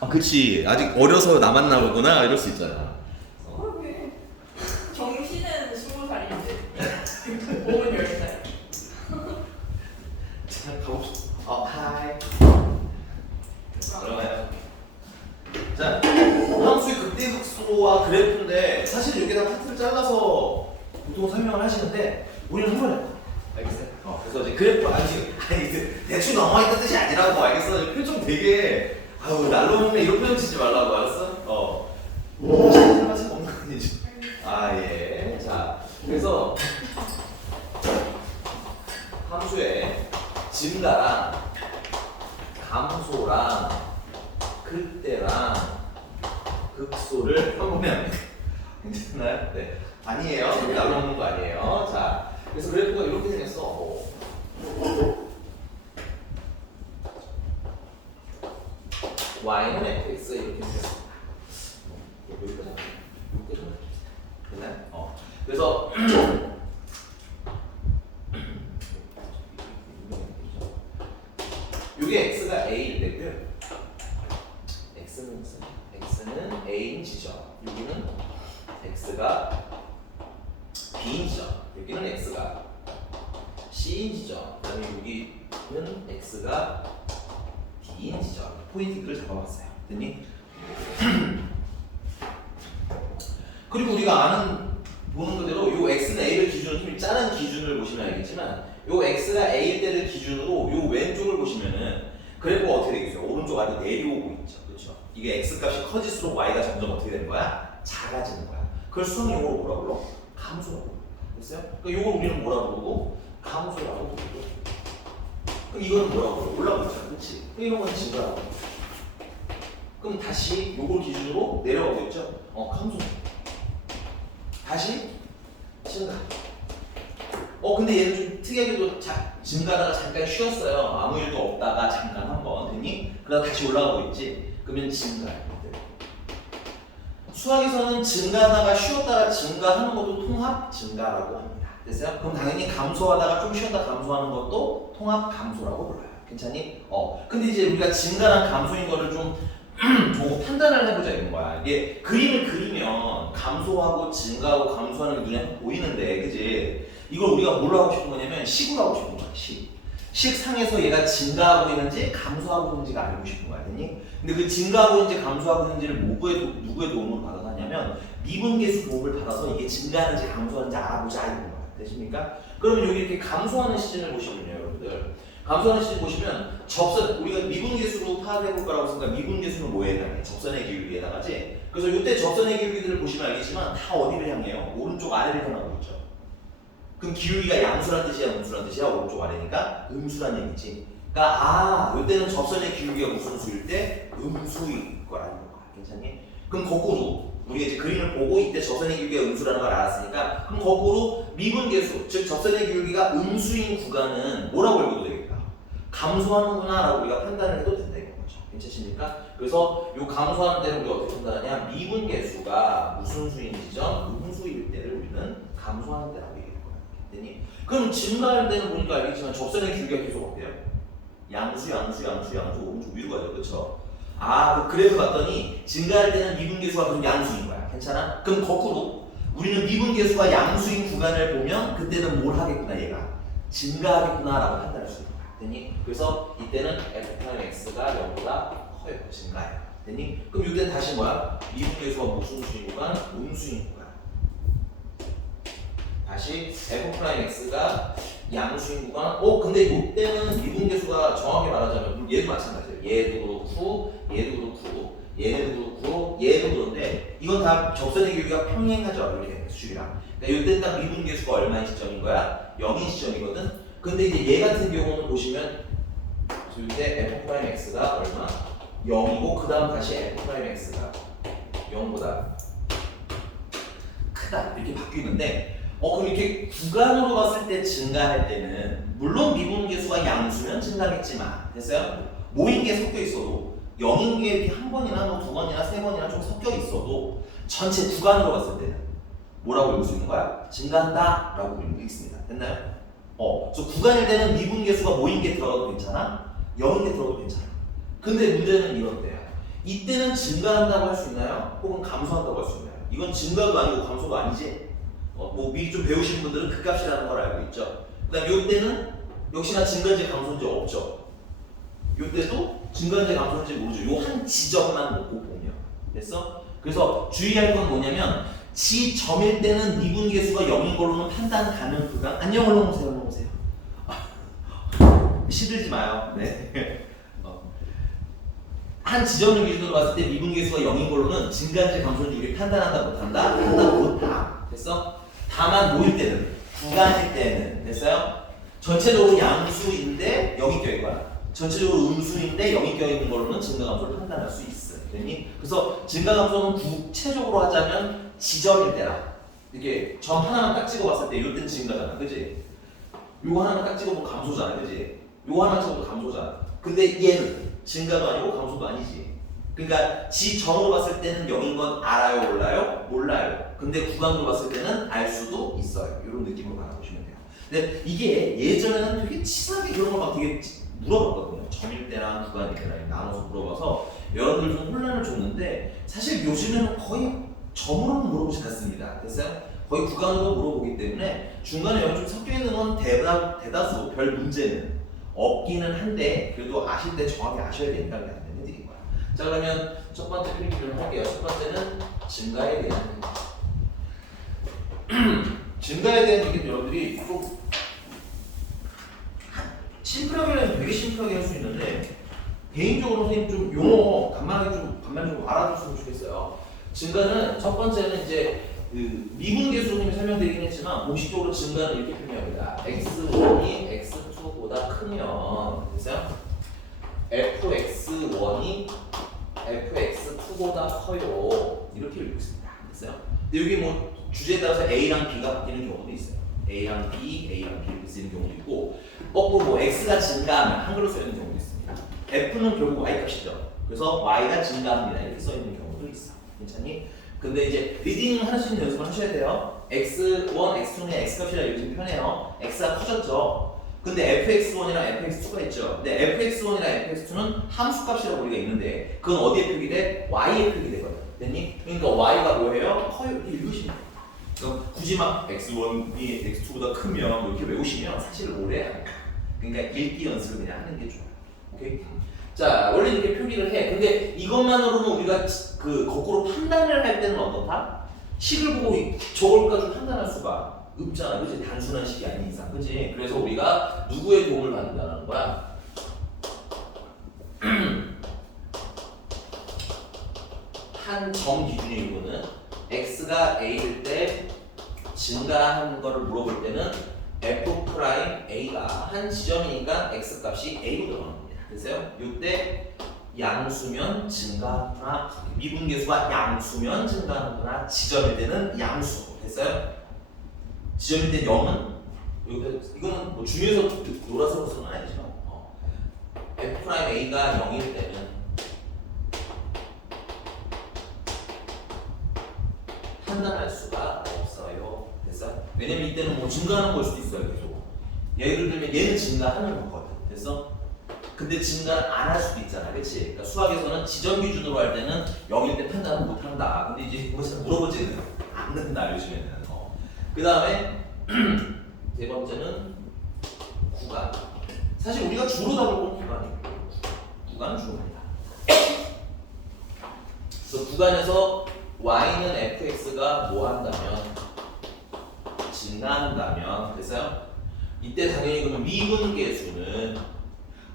아, 그치. 아직 어려서 나만 나오구나 이럴 수 있잖아. 그러게. 정신은 20살인데 몸은 10살. 자, 가봅시다. 하이. 들어가요. 자, 함수의 극대극소와 그래프인데 사실 여기다 파트를 잘라서 보통 설명을 하시는데 우리는 한 번에 해. 알겠어요? 그래서 이제 그래프 아니 대충 넘어있다는 뜻이 아니라고 알겠어? 표정 되게 아유 날로 먹네 이런 표정 치지 말라고 알았어? 사실 먹는 거 아니지? 아 예. 자, 그래서 함수의 증가랑 감소랑 극대랑 극소를 해보면 괜찮나요? 네. 아니에요. 여기 날로 먹는 거 아니에요. 자, 그래서 그래프가 이렇게 생겼어. y는 fx 이렇게 생겼어. 여기까지. 됐나요? 그래서 이게 x가 a일 때고요. x는 a인 지점. 여기는 x가 b인 지점. 여기는 x가 c인 지점. 그다음에 여기는 x가 d인 지점. 포인트를 잡아봤어요. 됐니? 그리고 우리가 보는 그대로 요 x는 a를 기준으로 좀 짜는 기준을 보시면 알겠지만 요 x가 a일 때를 기준으로 요 왼쪽을 보시면은 그래프가 어떻게 되겠어요? 오른쪽 아래로 내려오고 있죠. 그렇죠? 이게 x 값이 커질수록 y가 점점 어떻게 되는 거야? 작아지는 거야. 그걸 수학 용어로 뭐라 불러? 감소라고 불러. 됐어요? 그러니까 요걸 우리는 뭐라 부르고? 감소라고 부르고. 그럼 이거는 뭐라고 불러? 올라가고 있잖아. 그렇지? 이런 건 증가라고. 그럼 다시 요걸 기준으로 내려가고 있죠? 감소. 다시 증가. 근데 얘는 좀 특이하게도 증가하다가 잠깐 쉬었어요. 아무 일도 없다가 잠깐 한번 됐니? 그러다 다시 올라가고 있지? 그러면 증가예요. 수학에서는 증가하다가 쉬었다가 증가하는 것도 통합 증가라고 합니다. 됐어요? 그럼 당연히 감소하다가 좀 쉬었다 감소하는 것도 통합 감소라고 불러요. 괜찮니? 근데 이제 우리가 증가랑 감소인 거를 좀 보고 판단을 해보자 이런 거야. 이게 그림을 그리면 감소하고 증가하고 감소하는 게 눈에 보이는데, 그지? 이걸 우리가 뭘로 하고 싶은 거냐면 식으로 하고 싶은 거야. 식상에서 얘가 증가하고 있는지 감소하고 있는지가 알고 싶은 거야. 됐니? 근데 그 증가하고 있는지 감소하고 있는지를 누구의 도움을 받아서 하냐면 미분계수 도움을 받아서 이게 증가하는지 감소하는지 알아보자 이런 거야. 되십니까? 그러면 여기 이렇게 감소하는 시즌을 보시면요, 여러분들. 감소하는 시즌 보시면 우리가 미분계수로 파악해볼 거라고 생각. 미분계수는 뭐에 해당해? 접선의 기울기에 해당하지. 그래서 이때 접선의 기울기들을 보시면 알겠지만 다 어디를 향해요? 오른쪽 아래를 향하고 있죠. 그럼 기울기가 양수란 뜻이야, 음수란 뜻이야? 오른쪽 아래니까 음수란 얘기지. 그러니까 이때는 접선의 기울기가 무슨 수일 때 음수일 거라는 거야. 괜찮니? 그럼 거꾸로 우리가 이제 그림을 보고 이때 접선의 기울기가 음수라는 걸 알았으니까 그럼 거꾸로 미분계수, 즉 접선의 기울기가 음수인 구간은 뭐라고 읽어도 되겠다. 감소하는구나 라고 우리가 판단을 해도 된다 이런 거죠. 괜찮습니까? 그래서 이 감소하는 때는 우리가 어떻게 판단하냐? 미분계수가 무슨 수인 지점, 음수일 때를 우리는 감소하는 때라고 얘기해요. 됐니? 그럼 증가할 때는 보니까 알겠지만 접선의 기울기가 계속 어때요? 양수 오른쪽 위로 가죠. 그쵸? 그 그래프 봤더니 증가할 때는 미분계수가 그럼 양수인 거야. 괜찮아? 그럼 거꾸로 우리는 미분계수가 양수인 구간을 보면 그때는 뭘 하겠구나 얘가 증가하겠구나 라고 판단할 수 있는 거야. 됐니? 그래서 이때는 f'x가 0보다 커요. 증가해요. 됐니? 그럼 이때는 다시 뭐야? 미분계수가 무슨 수인 구간? 음수인 구간. 다시 f'x가 양수인 구간. 근데 이때는 미분계수가 정확히 말하자면 얘도 마찬가지예요. 얘도 그렇고 얘도 그렇고 얘도 그런데 이건 다 접선의 기울기가 평행하죠. 이렇게 수식이랑. 그러니까 이때 딱 미분계수가 얼마인 시점인 거야? 0인 시점이거든. 근데 이제 얘 같은 경우는 보시면 이때 f'x가 얼마? 0이고 그 다음 다시 f'x가 0보다 크다 이렇게 바뀌는데 그럼 이렇게 구간으로 봤을 때 증가할 때는 물론 미분계수가 양수면 증가하겠지만 됐어요? 모인 게 섞여 있어도 0인 게 이렇게 한 번이나 두 번이나 세 번이나 좀 섞여 있어도 전체 구간으로 봤을 때는 뭐라고 읽을 수 있는 거야? 증가한다 라고 읽습니다. 됐나요? 그래서 구간일 때는 미분계수가 모인 게 들어가도 괜찮아? 0인 게 들어가도 괜찮아. 근데 문제는 이런데요. 이때는 증가한다고 할 수 있나요? 혹은 감소한다고 할 수 있나요? 이건 증가도 아니고 감소도 아니지. 뭐 미리 좀 배우신 분들은 그 값이라는 걸 알고 있죠. 그다음 요때는 역시나 증가인지 감소인지 없죠. 요때도 증가인지 감소인지 모르죠. 요 한 지점만 놓고 보면. 됐어? 그래서 주의할 건 뭐냐면 지점일 때는 미분계수가 0인 걸로는 판단 가능 불가. 안녕 얼른 오세요. 얼른 오세요. 시들지 마요. 네. 한 지점을 기준으로 봤을 때 미분계수가 0인 걸로는 증가인지 감소인지 우리 판단한다 못한다? 판단 못함. 됐어? 다만 뭐일 때는 구간일 때는 됐어요? 전체적으로 양수인데 0이 껴있거나 전체적으로 음수인데 0이 껴있는 걸로는 증가 감소를 판단할 수 있어요. 됐니? 그래서 증가 감소는 구체적으로 하자면 지점일 때라 이렇게 점 하나만 딱 찍어봤을 때 이때는 증가잖아. 그지? 요거 하나만 딱 찍어보면 감소잖아. 그지? 요거 하나만 찍어도 감소잖아. 근데 얘는 증가도 아니고 감소도 아니지. 그러니까 지점으로 봤을 때는 0인 건 알아요? 몰라요? 몰라요. 근데 구간으로 봤을 때는 알 수도 있어요. 이런 느낌으로 바라보시면 돼요. 근데 이게 예전에는 되게 치사하게 이런 걸 막 되게 물어봤거든요. 점일 때랑 구간일 때랑 나눠서 물어봐서 여러분들 좀 혼란을 줬는데 사실 요즘에는 거의 점으로는 물어보지 않습니다. 됐어요? 거의 구간으로 물어보기 때문에 중간에 여기 좀 섞여 있는 건 대다수 별 문제는 없기는 한데 그래도 아실 때 정확히 아셔야 되니까 그냥 해드린 거야. 자 그러면 첫 번째 필기를 할게요. 첫 번째는 증가에 대한 증가에 대한 얘기는 여러분들이 꼭 심플하게는 되게 심플하게 할 수 있는데 개인적으로 선생님 좀 용어 간만에 좀 알아줬으면 좋겠어요. 증가는 첫 번째는 이제 그 미분계수 선생님이 설명드리긴 했지만 공식적으로 증가는 이렇게 표현합니다. x1이 x2보다 크면 됐어요? fx1이 fx2보다 커요. 이렇게 읽고 있습니다. 됐어요? 근데 여기 뭐 주제에 따라서 a랑 b가 바뀌는 경우도 있어요. a랑 b, a랑 b 이렇게 쓰이는 경우도 있고 거꾸로 뭐 x가 증가하면 한글로 써 있는 경우도 있습니다. f는 결국 y 값이죠. 그래서 y가 증가합니다. 이렇게 써 있는 경우도 있어. 괜찮니? 근데 이제 리딩 할 수 있는 연습을 하셔야 돼요. x1, x2는 x값이라 요즘 편해요. x가 커졌죠. 근데 fx1이랑 fx2가 있죠. 근데 fx1이랑 fx2는 함수값이라고 우리가 있는데 그건 어디에 표기돼? y에 표기되거든. 됐니? 그러니까 y가 뭐예요? 커요. 이렇게 읽으시면 돼요. 그러니까 굳이 막 x1이 x2보다 크면 뭐 이렇게 외우시면 사실 오래 안 가. 그러니까 읽기 연습을 그냥 하는 게 좋아요. 오케이? 자, 원래 이렇게 표기를 해. 근데 이것만으로는 우리가 그 거꾸로 판단을 할 때는 어떻다? 식을 보고 저걸 가지고 판단할 수가 없잖아. 그치? 단순한 식이 아닌 이상. 그치? 그래서 우리가 누구의 도움을 받는다는 거야? 한 점 기준의 이유는 x가 a일 때 증가하는 거를 물어볼 때는 f'a가 한 지점이니까 x 값이 a로 들어가는 겁니다. 됐어요? 이때 양수면 증가하구나. 미분계수가 양수면 증가하는구나. 지점일 때는 양수. 됐어요? 지점일 때 0은 이거는 뭐 중요해서 놀아서는 아니지만 f'a가 0일 때는 판단할 수가 없어요. 됐어? 왜냐면 이때는 뭐 증가하는 걸 수도 있어요. 계속. 예를 들면 얘는 증가하는 거거든. 됐어? 근데 증가를 안 할 수도 있잖아. 그치? 그러니까 수학에서는 지점 기준으로 할 때는 0일 때 판단은 못 한다. 근데 이제 물어보지는 않는다. 요즘에는. 그 다음에 세 번째는 구간. 사실 우리가 주로 다룰 건 구간이고 구간은 주로입니다. 그래서 구간에서 y는 fx가 뭐 한다면 증가한다면 됐어요? 이때 당연히 그러면 미분계수는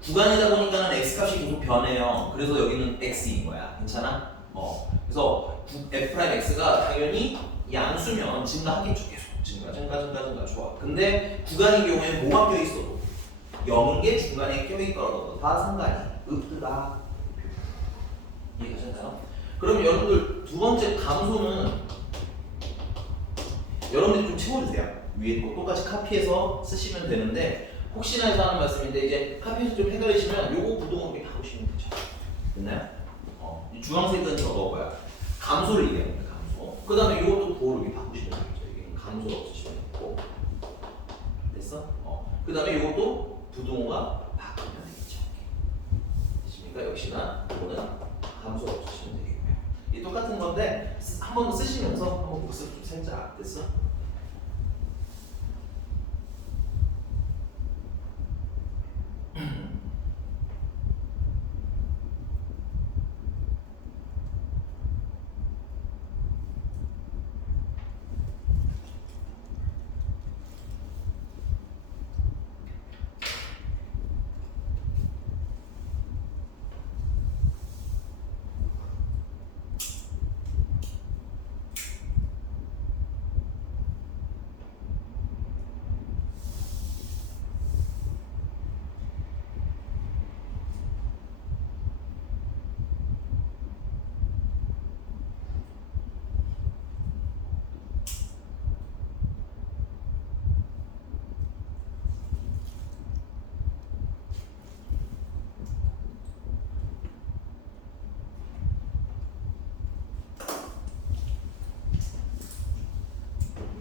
구간이다 보니까는 x값이 계속 변해요. 그래서 여기는 x인 거야. 괜찮아? 그래서 f'x가 당연히 양수면 증가하겠죠. 계속 증가 좋아. 근데 구간인 경우에 뭐가 껴있어도 0인 게 중간에 껴있더라도 다 상관이 없더라. 이해가셨나요? 그럼 여러분들 두 번째 감소는 여러분들이 좀 채워주세요. 위에 거 똑같이 카피해서 쓰시면 되는데 혹시나 해서 하는 말씀인데 이제 카피해서 좀 헷갈리시면 요거 부동으로 이렇게 바꾸시면 되죠. 됐나요? 이 주황색은 저거 뭐야? 감소를 얘기합니다. 감소. 그 다음에 요것도 도로 이렇게 바꾸시면 되죠. 이게 감소가 없으시면 되고 됐어? 그 다음에 요것도 부동호가 바꾸면 되겠죠. 됐습니까? 역시나 요거는 감소가 없으시면 똑같은 건데 한 번 더 쓰시면서 한번 복습 좀 살짝 됐어?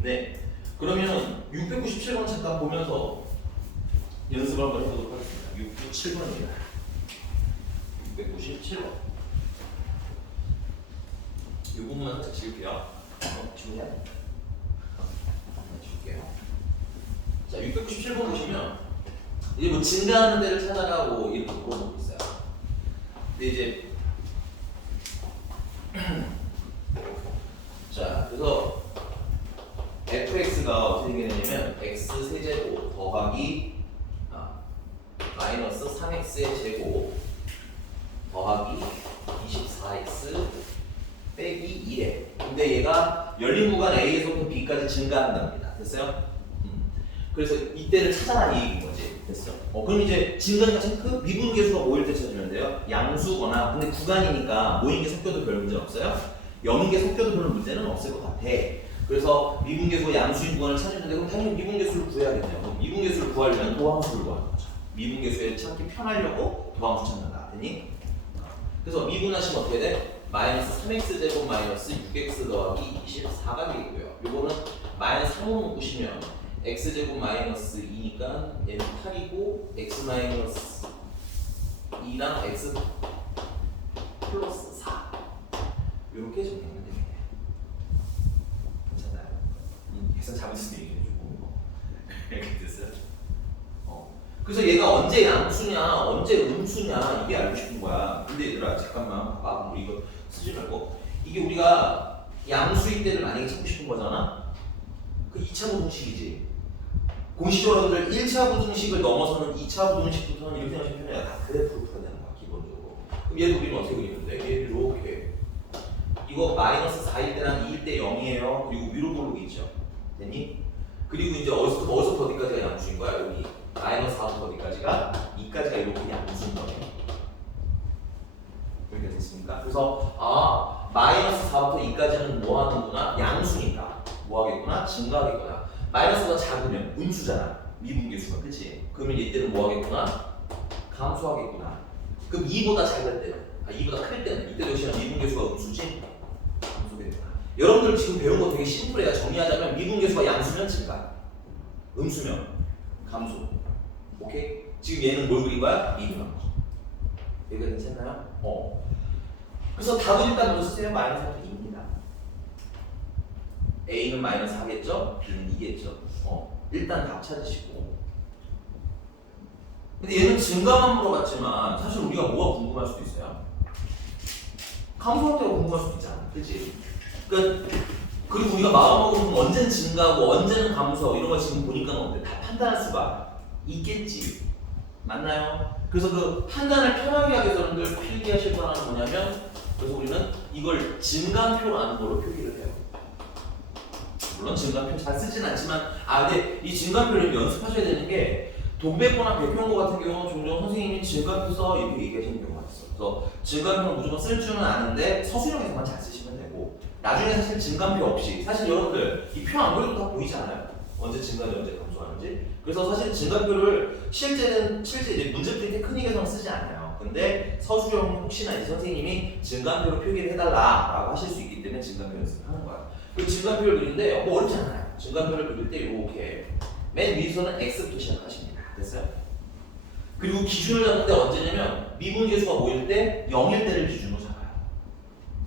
네. 그러면 697번 잠깐 보면서 연습을 한번 해보도록 하겠습니다. 697번입니다. 697번. 이 부분만 살짝 지울게요. 지우냐? 지울게요. 자, 697번 보시면 이제 뭐 증가하는 데를 찾아가고 이렇게 물어보고 있어요. 근데 이제 자, 그래서 fx가 어떻게 되냐면 x 세제곱 더하기 마이너스 3x의 제곱 더하기 24x 빼기 1에 근데 얘가 열린 구간 A에서부터 B까지 증가한답니다. 됐어요? 그래서 이때를 찾아라 이 얘기인 거지. 됐어? 그럼 이제 증가니까 체크 미분계수가 모일 때 찾으면 돼요. 양수거나 근데 구간이니까 모인 게 섞여도 별 문제 없어요. 0인 게 섞여도 별 문제는 없을 것 같아. 그래서 미분계수가 양수인 구간을 찾으는데 그럼 당연히 미분계수를 구해야겠네요. 그럼 미분계수를 구하려면 도함수를 구하는 거죠. 미분계수에 찾기 편하려고 도함수 찾는다. 됐니? 그래서 미분하시면 어떻게 돼? 마이너스 3x제곱 마이너스 6x 더하기 24가 되겠고요. 요거는 마이너스 3으로 묶으시면 x제곱 마이너스 2니까 얘는 8이고 x 마이너스 2랑 x 플러스 4 이렇게 정리하면 됩니다. 괜찮나요? 계산 잘못했으면 얘기해주고 이렇게 됐어요. 그래서 얘가 언제 양수냐 언제 음수냐 이게 알고 싶은 거야. 근데 얘들아 잠깐만 봐봐. 뭐 이거 쓰지 말고 이게 우리가 양수일 때를 만약에 찾고 싶은 거잖아. 그 2차 부등식이지. 공식적으로 여러분들 1차 부등식을 넘어서는 2차 부등식부터는 이렇게 하시면 편해요. 다 그래프로 풀어야 되는 거야 기본적으로. 그럼 얘도 우리는 어떻게 그리면 돼? 얘를 이렇게 이거 마이너스 4일 때랑 2일 때 0이에요. 그리고 위로 볼록 있죠. 됐니? 그리고 이제 어디서부터 어디까지가 양수인 거야? 여기 마이너스 4부터 어디까지가? 2까지가 이렇게 양수인 거예요. 이렇게 됐습니까? 그래서 마이너스 4부터 2까지는 뭐 하는구나? 양수니까 뭐 하겠구나? 증가하겠구나. 마이너스가 작으면 음수잖아. 미분계수가 그치? 그러면 얘때는 뭐 하겠구나? 감소하겠구나. 그럼 2보다 작을 때는 2보다 클 때는 이때 역시나 미분계수가 음수지? 감소겠구나. 여러분들 지금 배운 거 되게 심플해요. 정리하자면 미분계수가 양수면 증가, 음수면 감소. 오케이? 지금 얘는 뭘 그린 거야? 미분한 거. 여기가 괜찮나요? 그래서 답은 일단 먼저 쓰세요. 마이너스 2입니다. A는 마이너스 4겠죠? B는 2겠죠? 일단 답 찾으시고. 근데 얘는 증가만 물어봤지만 사실 우리가 뭐가 궁금할 수도 있어요. 감소할 때가 궁금할 수도 있잖아. 그치? 그리고 우리가 마음먹으면 언제는 증가하고 언제는 감소하고 이런 거 지금 보니까 어때? 다 판단할 수가 있겠지. 맞나요? 그래서 그 판단을 편하게 하기 위해서 여러분들 필기하실 바라는 뭐냐면 그래서 우리는 이걸 증가표라는 걸로 표기를 해요. 물론 증가표 잘 쓰진 않지만 근데 이 증가표를 연습하셔야 되는 게 동백보나 백평고 같은 경우는 종종 선생님이 증가표 써 이렇게 얘기하시는 경우가 있어. 그래서 증가표는 무조건 쓸 줄은 아는데 서술형에서만 잘 쓰시면 되고 나중에 사실 증가표 없이 사실 여러분들 이 표 안 그려도 다 보이잖아요. 언제 증가하는지 언제 감소하는지. 그래서 사실 증가표를 실제 이제 문제풀이 테크닉에서는 쓰지 않아요. 근데 서술형 혹시나 이제 선생님이 증가표로 표기를 해달라라고 하실 수 있기 때문에 증가표 연습을 하는 거야. 그 증가표를 그리는데 뭐 어렵지 않아요. 증가표를 그릴 때 이렇게 맨 위에서는 x부터 시작하십니다. 됐어요? 그리고 기준을 잡는데 언제냐면 미분계수가 모일 때 0일 때를 기준으로 잡아요.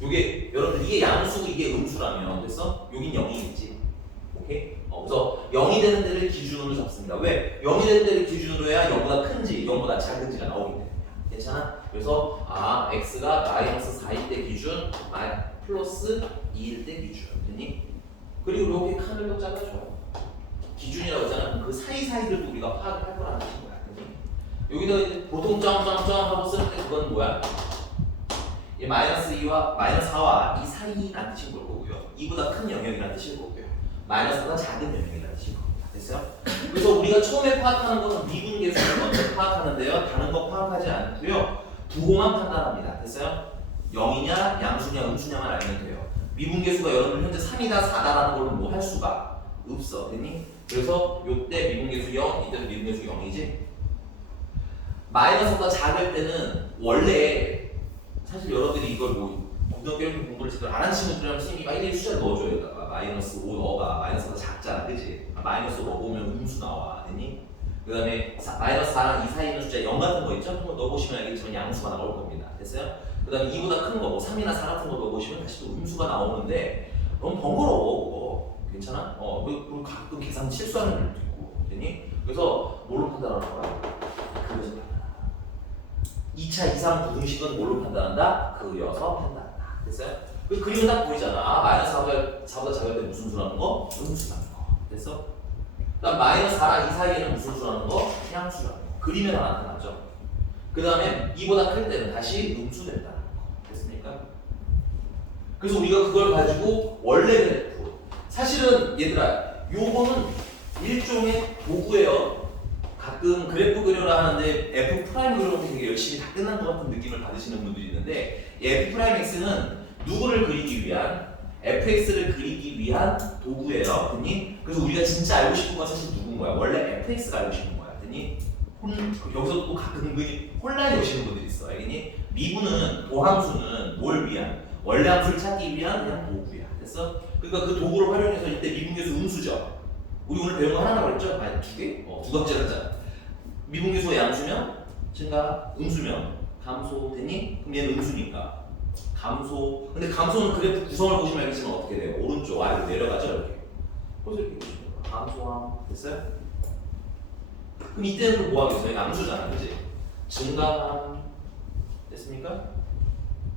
요게 여러분들 이게 양수고 이게 음수라면 그래서 여긴 0이겠지. 오케이? 그래서 0이 되는 데를 기준으로 잡습니다. 왜? 0이 되는 데를 기준으로 해야 0보다 큰지 0보다 작은지가 나오기 때문이야. 괜찮아? 그래서 x가 마이너스 4일 때 기준, 플러스 2일 때 기준. 됐니? 그리고 이렇게 칸을 잘라줘요. 기준이라고 했잖아. 그럼 그 사이사이들도 우리가 파악을 할 거라는 뜻인 거야. 여기다 이제 보통 점점점 하고 쓸 때 그건 뭐야? 이 마이너스 2와 마이너스 4와 이 사이란 뜻인 걸 거고요. 2보다 큰 영역이라는 뜻일 거고요. 마이너스보다 작은 영역이라는 뜻일 겁니다. 됐어요? 그래서 우리가 처음에 파악하는 것은 미분계수를 먼저 파악하는데요. 다른 거 파악하지 않고요. 부호만 판단합니다. 됐어요? 0이냐, 양수냐, 음수냐만 알면 돼요. 미분계수가 여러분 현재 3이다, 4다라는 걸로 뭐 할 수가 없어. 됐니? 그래서 요때 미분계수 0, 이때도 미분계수 0이지? 마이너스보다 작을 때는 원래 사실 여러분들이 이걸 뭐 고등학교 이렇게 공부를 제대로 안 한 친구들이라면 선생님이 막 일일이 숫자를 넣어줘요. 여기다가 마이너스 5 넣어봐. 마이너스보다 작잖아. 그치? 마이너스 5 넣어보면 음수 나와. 됐니? 그 다음에 마이너스 4랑 2 사이에 있는 숫자 0 같은 거 있죠? 한번 넣어보시면 알겠지만 양수가 나올 겁니다. 됐어요? 그 다음에 2보다 큰 거, 뭐 3이나 4 같은 거 넣어보시면 다시 또 음수가 나오는데 너무 번거로워. 그거. 괜찮아? 그리고 가끔 계산 실수하는 일도 있고. 됐니? 그래서 뭘로 판단하는 거야? 그래서 2차 이상 부등식은 뭘로 판단한다? 그여서 판단한다. 됐어요? 그 그림은 딱 보이잖아. 마이너스 4보다 작을 때 무슨 수라는 거? 음수라는 거. 됐어? 그 다음 마이너스 4랑 2 사이에는 무슨 수라는 거? 양수라는 거. 그림에서 나타나죠. 그 다음에 2보다 클 때는 다시 음수 된다는 거. 됐습니까? 그래서 우리가 그걸 가지고 원래 그래프. 사실은 얘들아, 요거는 일종의 도구예요. 가끔 그래프 그려라 하는데 F 프라임 그려놓고 되게 열심히 다 끝난 것 같은 느낌을 받으시는 분들이 있는데 F 프라임 X는 누구를 그리기 위한 fx를 그리기 위한 도구예요. 됐니? 그래서 우리가 진짜 알고 싶은 건 사실 누군 거야? 원래 fx가 알고 싶은 거야. 됐니? 여기서 또 가끔 은근히 혼란이 오시는 분들이 있어. 알겠니? 미분은 도함수는 뭘 위한? 원래 함수를 찾기 위한 그냥 도구야. 됐어? 그러니까 그 도구를 활용해서 이때 미분계수 음수죠. 우리 오늘 배운 거 하나라고 했죠? 아니 두 개? 두 번째 했잖아. 미분계수가 양수면 증가, 음수면 감소. 됐니? 그럼 얘는 음수니까 감소. 근데 감소는 그래프 구성을 보시면 알겠지만 어떻게 돼요? 오른쪽 아래로 내려가죠 이렇게. 그래서 이렇게 보시면 돼요. 감소함. 됐어요? 그럼 이때는 또 뭐 하겠어요? 암수잖아, 그지? 증가함. 됐습니까?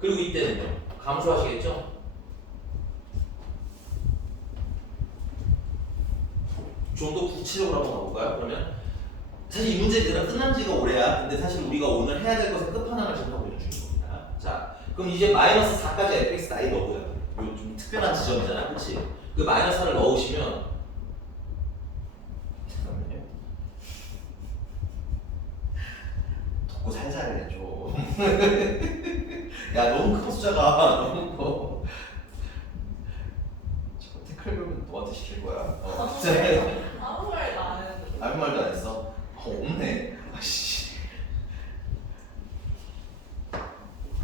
그리고 이때는요. 감소하시겠죠? 좀 더 구체적으로 한번 가볼까요? 그러면 사실 이 문제 제가 끝난 지가 오래야. 근데 사실 우리가 오늘 해야 될 것은 끝판왕을 지금 하고 있는 중입니다. 자, 그럼 이제 마이너스 4까지 fx 나이 넣어보자. 이거 좀 특별한 지점이잖아, 그렇지? 그 마이너스 4를 넣으시면 잠깐만요. 덮고 살살 좀. 야, 너무 커 숫자가 너무 커. 자꾸 태클 걸면 너한테 시킬 거야. 아무 말도 안 했는데. 아무 말도 안 했어. 없네. 아씨.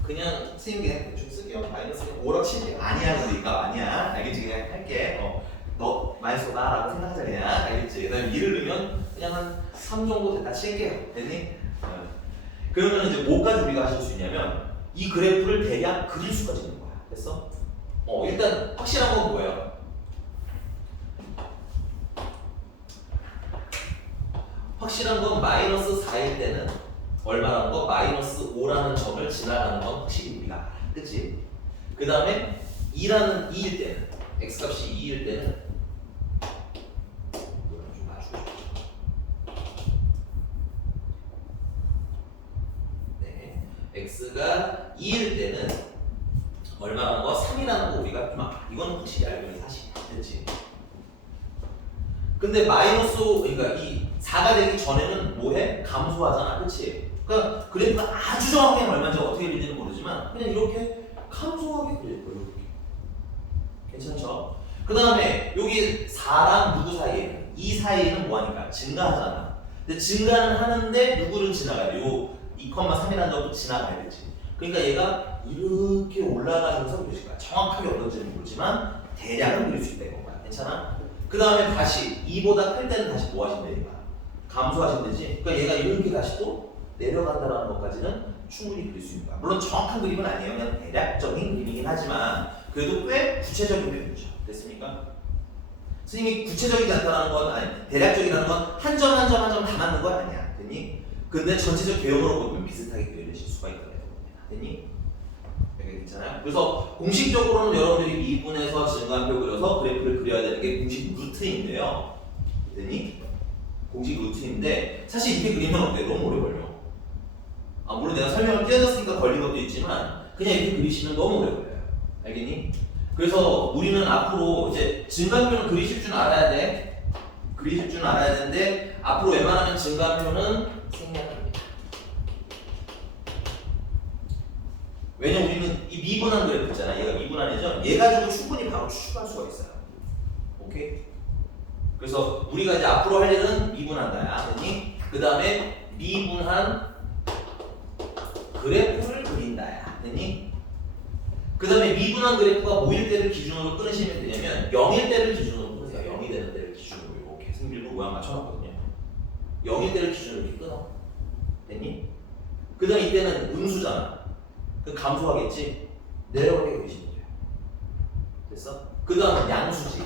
그냥 선생님 그냥 대충 쓸게요. 마이너스 5라 치지. 아니야, 그러니까 아니야. 알겠지? 그냥 할게. 너 마이너스다라고 생각하자 그냥. 알겠지? 그다음에 2를 넣으면 그냥 한 3 정도 됐다 칠게요. 됐니? 그러면 이제 뭐까지 우리가 하실 수 있냐면 이 그래프를 대략 그릴 수까지 있는 거야. 됐어? 일단 확실한 건 뭐예요? 확실한 건 마이너스 4일 때는 얼마라는 거? 마이너스 5라는 점을 지나가는 건 확실히 우리가 알아. 그치? 그 다음에 2일 때는 x값이 2일 때는 이거랑 좀 맞추고 네, x가 2일 때는 얼마라는 거? 3이라는 거 우리가 좀 알아. 이건 확실히 알고 있는 사실이야. 그치? 근데 마이너스 5, 그러니까 이 4가 되기 전에는 뭐해? 감소하잖아. 그치? 그러니까 그래프가 아주 정확하게 얼마인지 어떻게 그릴지는 모르지만 그냥 이렇게 감소하게 그릴 거예요. 이렇게. 괜찮죠? 그 다음에 여기 4랑 누구 사이에? 이 사이에는 뭐하니까? 증가하잖아. 근데 증가는 하는데 누구를 지나가야 돼? 요 2,3이라는 점도 지나가야 되지. 그러니까 얘가 이렇게 올라가면서 그릴 거야. 정확하게 어떤지는 모르지만 대략은 그릴 수 있다 이건 거야. 괜찮아? 그 다음에 다시 2보다 클 때는 다시 뭐 하신대 얘가? 감소하신대지. 그러니까 얘가 이렇게 다시 또 내려간다는 것까지는 충분히 그릴 수 있는 거야. 물론 정확한 그림은 아니에요. 그냥 대략적인 그림이긴 하지만 그래도 꽤 구체적인 표현이죠. 됐습니까? 선생님이 구체적이지 않다는 건 아니 대략적이라는 건 한 점 한 점 한 점 다 맞는 건 아니야. 됐니? 근데 전체적 개형으로 보면 비슷하게 그려질 수가 있다는 겁니다. 됐니? 여기 괜찮아요? 그래서 공식적으로는 여러분들이 미분에서 증가표 그려서 그래프를 그려야 되는 게 공식 루트인데요. 됐니? 공식 루트인데 사실 이렇게 그리면 어때? 너무 오래 걸려. 물론 내가 설명을 끼어넣었으니까 걸린 것도 있지만 그냥 이렇게 그리시면 너무 오래 걸려요. 알겠니? 그래서 우리는 앞으로 이제 증가표는 그리실 줄 알아야 돼. 그리실 줄 알아야 되는데 앞으로 웬만하면 증가표는 생략합니다. 왜냐면 우리는 이 미분한 그래프 있잖아. 얘가 미분한이죠. 얘 가지고 충분히 바로 추측할 수가 있어요. 오케이? 그래서 우리가 이제 앞으로 할 일은 미분한다야. 됐니? 그 다음에 미분한 그래프를 그린다야. 됐니? 그 다음에 미분한 그래프가 뭐일 때를 기준으로 끊으시면 되냐면 0일 때를 기준으로 끊으세요. 0이 되는 때를 기준으로 이렇게 승빌로 모양 맞춰놨거든요. 0일 때를 기준으로 이렇게 끊어. 됐니? 그 다음에 이때는 음수잖아. 그 감소하겠지? 내려가게 그리시면 돼요. 됐어? 그 다음은 양수지.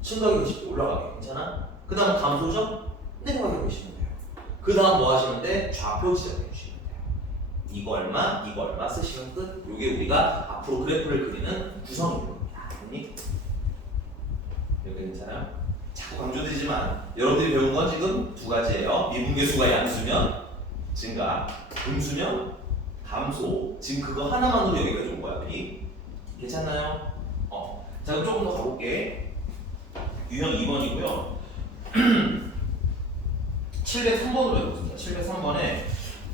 증가하게 그리시면 올라가게. 괜찮아? 그 다음은 감소죠? 내려가게 그리시면 돼요. 그 다음 뭐 하시면 돼? 좌표 지정해 주시면 돼요. 이거 얼마 쓰시면 끝. 이게 우리가 앞으로 그래프를 그리는 구성이 됩니다. 됐니? 여기 괜찮아요? 자꾸 강조되지만 여러분들이 배운 건 지금 두 가지예요. 미분계수가 양수면 증가, 음수면 감소. 지금 그거 하나만으로 여기까지 온 거야. 우리 괜찮나요? 자 그럼 조금 더 가볼게. 유형 2번이고요. 703번으로 해보겠습니다. 703번에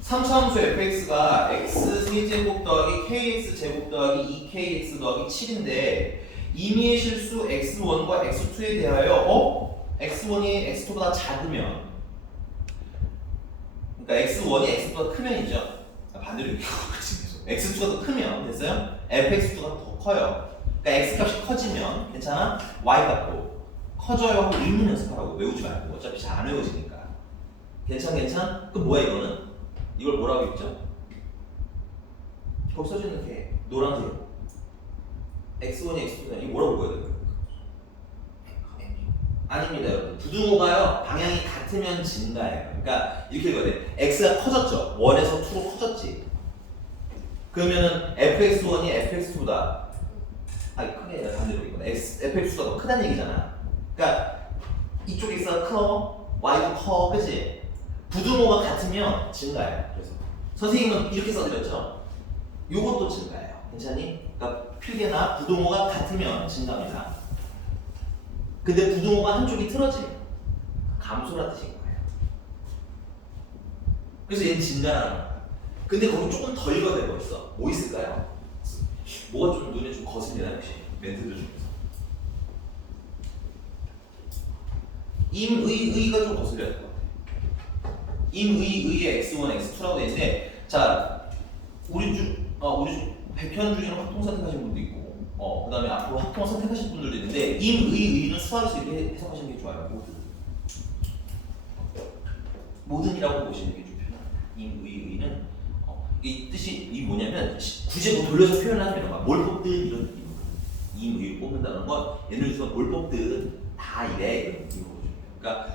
3차함수 fx가 x 세제곱 더하기 kx 제곱 더하기 2kx 더하기 7인데 임의의 실수 x1과 x2에 대하여 x1이 x2보다 작으면 그러니까 x1이 x2보다 크면이죠. 반대로 이렇게 x2가 더 크면 됐어요? fx2가 더 커요. 그러니까 x 값이 커지면 괜찮아? y 값도 커져요 하고 읽는 연습하라고. 외우지 말고 어차피 잘 안 외워지니까. 괜찮? 그럼 뭐야 이거는? 이걸 뭐라고 읽죠? 거기 써져있는 게 노란색 x1이 x2가 이거 뭐라고 읽어야 돼요? 아닙니다 여러분. 부등호가요 방향이 같으면 증가해요. 그러니까 이렇게 읽어야 돼. x가 커졌죠. 1에서 2로 커졌지. 그러면은 fx1이 fx2보다 크게 반대로 읽거나 fx가 더 크다는 얘기잖아. 그러니까 이쪽에 x가 커, y도 커, 그치? 부등호가 같으면 증가해요. 그래서 선생님은 이렇게 써드렸죠? 요것도 증가해요. 괜찮니? 그러니까 필계나 부등호가 같으면 증가입니다. 근데 부등호가 한쪽이 틀어지면 감소라는 뜻인 거예요. 그래서 얘는 증가라는 거야. 근데 거기 조금 더 읽어야 될 거 있어. 뭐 있을까요? 뭐가 좀 눈에 좀 거슬리나요? 혹시 멘트들 중에서 임의가 좀 거슬려야 될 것 같아요. 임의의 x1, x2라고 돼 있는데, 자 우리 백현 중에는 확통 선택하신 분도 있고, 그다음에 앞으로 확통 선택하실 분들도 있는데 임의는 수학에서 이렇게 해석하시는 게 좋아요. 모든이라고 보시는 게 좀 편합니다. 임의는 이 뜻이 이 뭐냐면 굳이 뭐 돌려서 표현하면 이런 거야. 뭘 뽑든 이런 느낌. 임의를 뽑는다는 건 예를 들어서 뭘 뽑든 다 이래 이런 느낌으로 보시면 돼요. 그러니까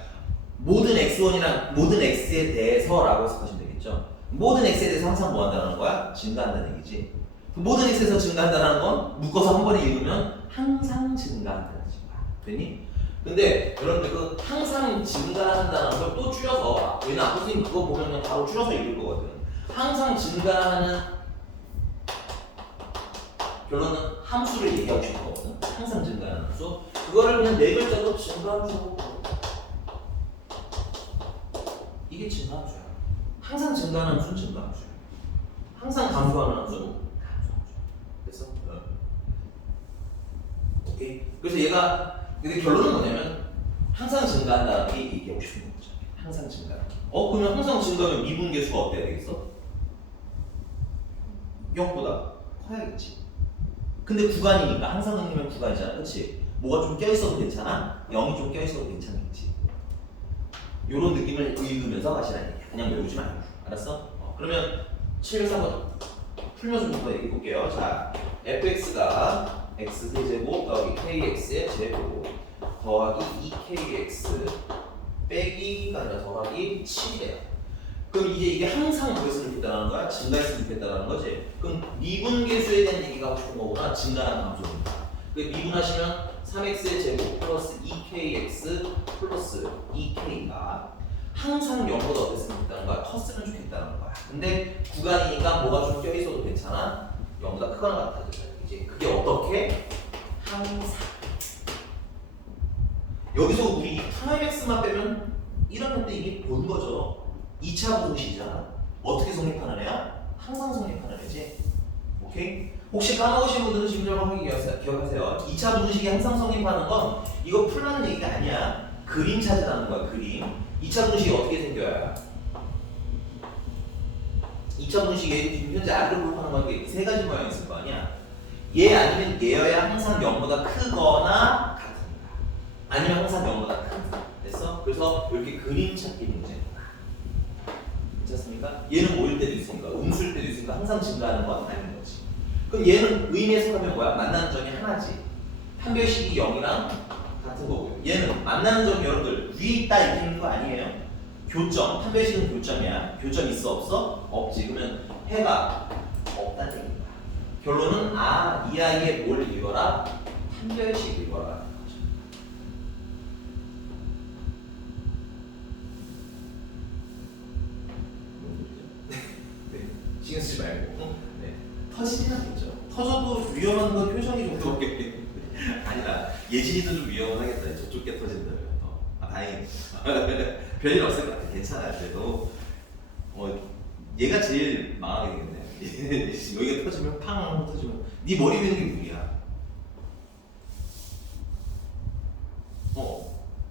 모든 x1이랑 모든 x에 대해서라고 해석하시면 되겠죠. 모든 x에 대해서 항상 뭐 한다는 거야? 증가한다는 얘기지. 모든 x에서 증가한다는 건 묶어서 한 번에 읽으면 항상 증가한다는 거야. 되니? 근데 여러분들 그 항상 증가한다는 걸 또 줄여서, 왜냐면 아까 선생님 그거 보면 바로 줄여서 읽을 거거든. 항상 증가하는 결론은 함수를 얘기하고 싶은 거거든. 항상 증가하는 함수. 그거를 그냥 네 글자로 증가함수라고 부르는 거야. 이게 증가함수야. 항상 증가하는 함수는 증가함수야. 항상 감소하는 함수는 감소함수야. 됐어? 오케이. 그래서 얘가 근데 결론은 뭐냐면 항상 증가한다는 게 얘기하고 싶은 거죠. 항상 증가. 그러면 항상 증가하면 미분계수가 어때야 되겠어? 0보다 커야겠지. 근데 구간이니까 항상 능이면 구간이잖아. 그렇지? 뭐가 좀 껴있어도 괜찮아? 0이 좀 껴있어도 괜찮겠지. 요런 느낌을 읽으면서 가시라는 얘기야. 그냥 외우지 말고. 알았어? 그러면 704번 풀면서 좀 더 얘기해 볼게요. 자, fx가 x 세제곱 더하기 kx의 제곱 더하기 2kx 빼기가 아니라 더하기 7이래요. 그럼 이게 항상 그랬으면 좋겠다는 거야? 증가했으면 좋겠다는 거지? 그럼 미분계수에 대한 얘기가 하고 싶은 거구나. 증가한 감소입니다. 그 미분하시면 3x의 제곱 플러스 2kx 플러스 2k가 항상 0보다 어땠으면 좋겠다는 거야? 컸으면 좋겠다는 거야. 근데 구간이니까 뭐가 좀 껴있어도 괜찮아? 0보다 크거나 같아져. 이제 그게 어떻게? 항상. 여기서 우리 타임X만 빼면 1학년 때 이미 본 거죠. 2차 부등식이잖아. 어떻게 성립하는 애야? 항상 성립하는 애지. 오케이? 혹시 까먹으신 분들은 지금 좀 기억하세요. 2차 부등식이 항상 성립하는 건 이거 풀라는 얘기가 아니야. 그림 찾으라는 거야, 그림. 2차 부등식이 어떻게 생겨야? 2차 부등식이 지금 현재 R을 볼하는 거니까 이렇게 세 가지 모양이 있을 거 아니야. 얘 아니면 얘여야 항상 0보다 크거나 같습니다. 아니면 항상 0보다 큽니다. 됐어? 그래서 이렇게 그림 찾기 문제입니다. 괜찮습니까? 얘는 모일 때도 있으니까, 음수일 때도 있으니까 항상 증가하는 건 아닌 거지. 그럼 얘는 의미 해석하면 뭐야? 만나는 점이 하나지. 판별식이 0이랑 같은 거고요. 얘는 만나는 점 여러분들 위에 있다 이렇게 있는 거 아니에요? 교점, 판별식은 교점이야. 교점 있어 없어? 없지. 그러면 해가 없다는 얘기입니다. 결론은 이 아이의 뭘 읽어라? 판별식 읽어라. 신경 쓰지 말고. 네. 터지진 않겠죠. 터져도 위험한 건 표정이 정도밖에 아니다. 예진이도 좀 위험하겠다. 저쪽 게 터진다면. 다행히 별일 없을 것 같아. 괜찮아. 그래도 얘가 제일 망하게 되겠네. 여기가 터지면 팡 터지면 네 머리 위는 게 물이야.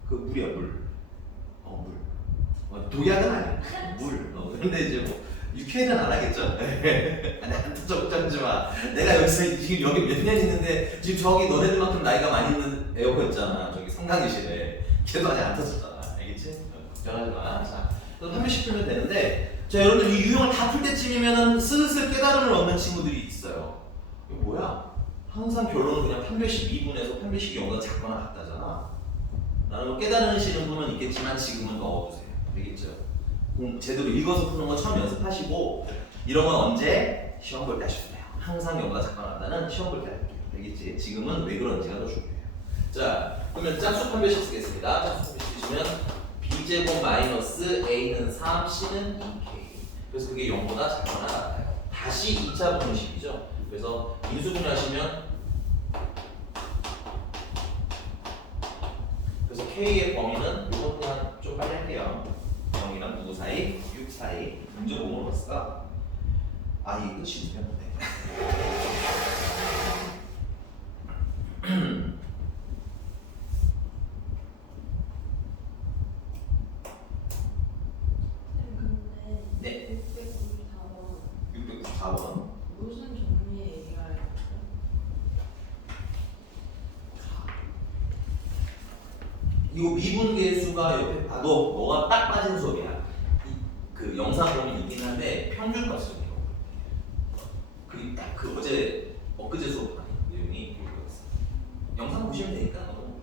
그 물이야 물. 물. 독약은 아니야. 물. 근데 이제 뭐 유쾌는 안 하겠죠. 나한테 걱정하지 마. 내가 여기서 지금 여기 몇 년 있는데 지금 저기 너네들만큼 나이가 많이 있는 에어컨 있잖아. 저기 상당히실에 걔도 아직 안 터졌잖아. 알겠지? 걱정하지 마. 자, 판별식 풀면 되는데, 자 여러분들 이 유형을 다 풀 때쯤이면은 슬슬 깨달음을 얻는 친구들이 있어요. 이거 뭐야? 항상 결론은 그냥 판별식 미분에서 판별식이 0보다 작거나 같다잖아. 나는 뭐 깨달으시는 분은 있겠지만 지금은 넣어두세요. 알겠죠? 제대로 읽어서 푸는 거 처음 연습하시고 이런 건 언제? 시험 볼 때 하셔도 돼요. 항상 0보다 작거나 같다는 시험 볼 때 할게요. 알겠지? 지금은 왜 그런지가 더 중요해요. 자, 그러면 짝수 판별식 쓰겠습니다. 짝수 판별식 쓰시면 b제곱 마이너스 a는 3, c는 2k. 그래서 그게 0보다 작거나 같아요. 다시 2차 분식이죠. 그래서 인수분해 하시면 그래서 k의 범위는 이건 그냥 좀 빨리 할게요. 0이랑 누구 사이? 6 사이. 문제 뭐뭐 넣었을까? 이거 끝이 되는데. 네. 694번. 무슨 종류의 얘기가 있죠? 이거 미분계수가 옆에 봐도 너가 딱 빠진 수업이야. 그 영상 보면 있긴 한데 평균값을 배워. 그게 딱 그 엊그제 수업 하는 내용이 이거였어. 영상 보시면 되니까 너도.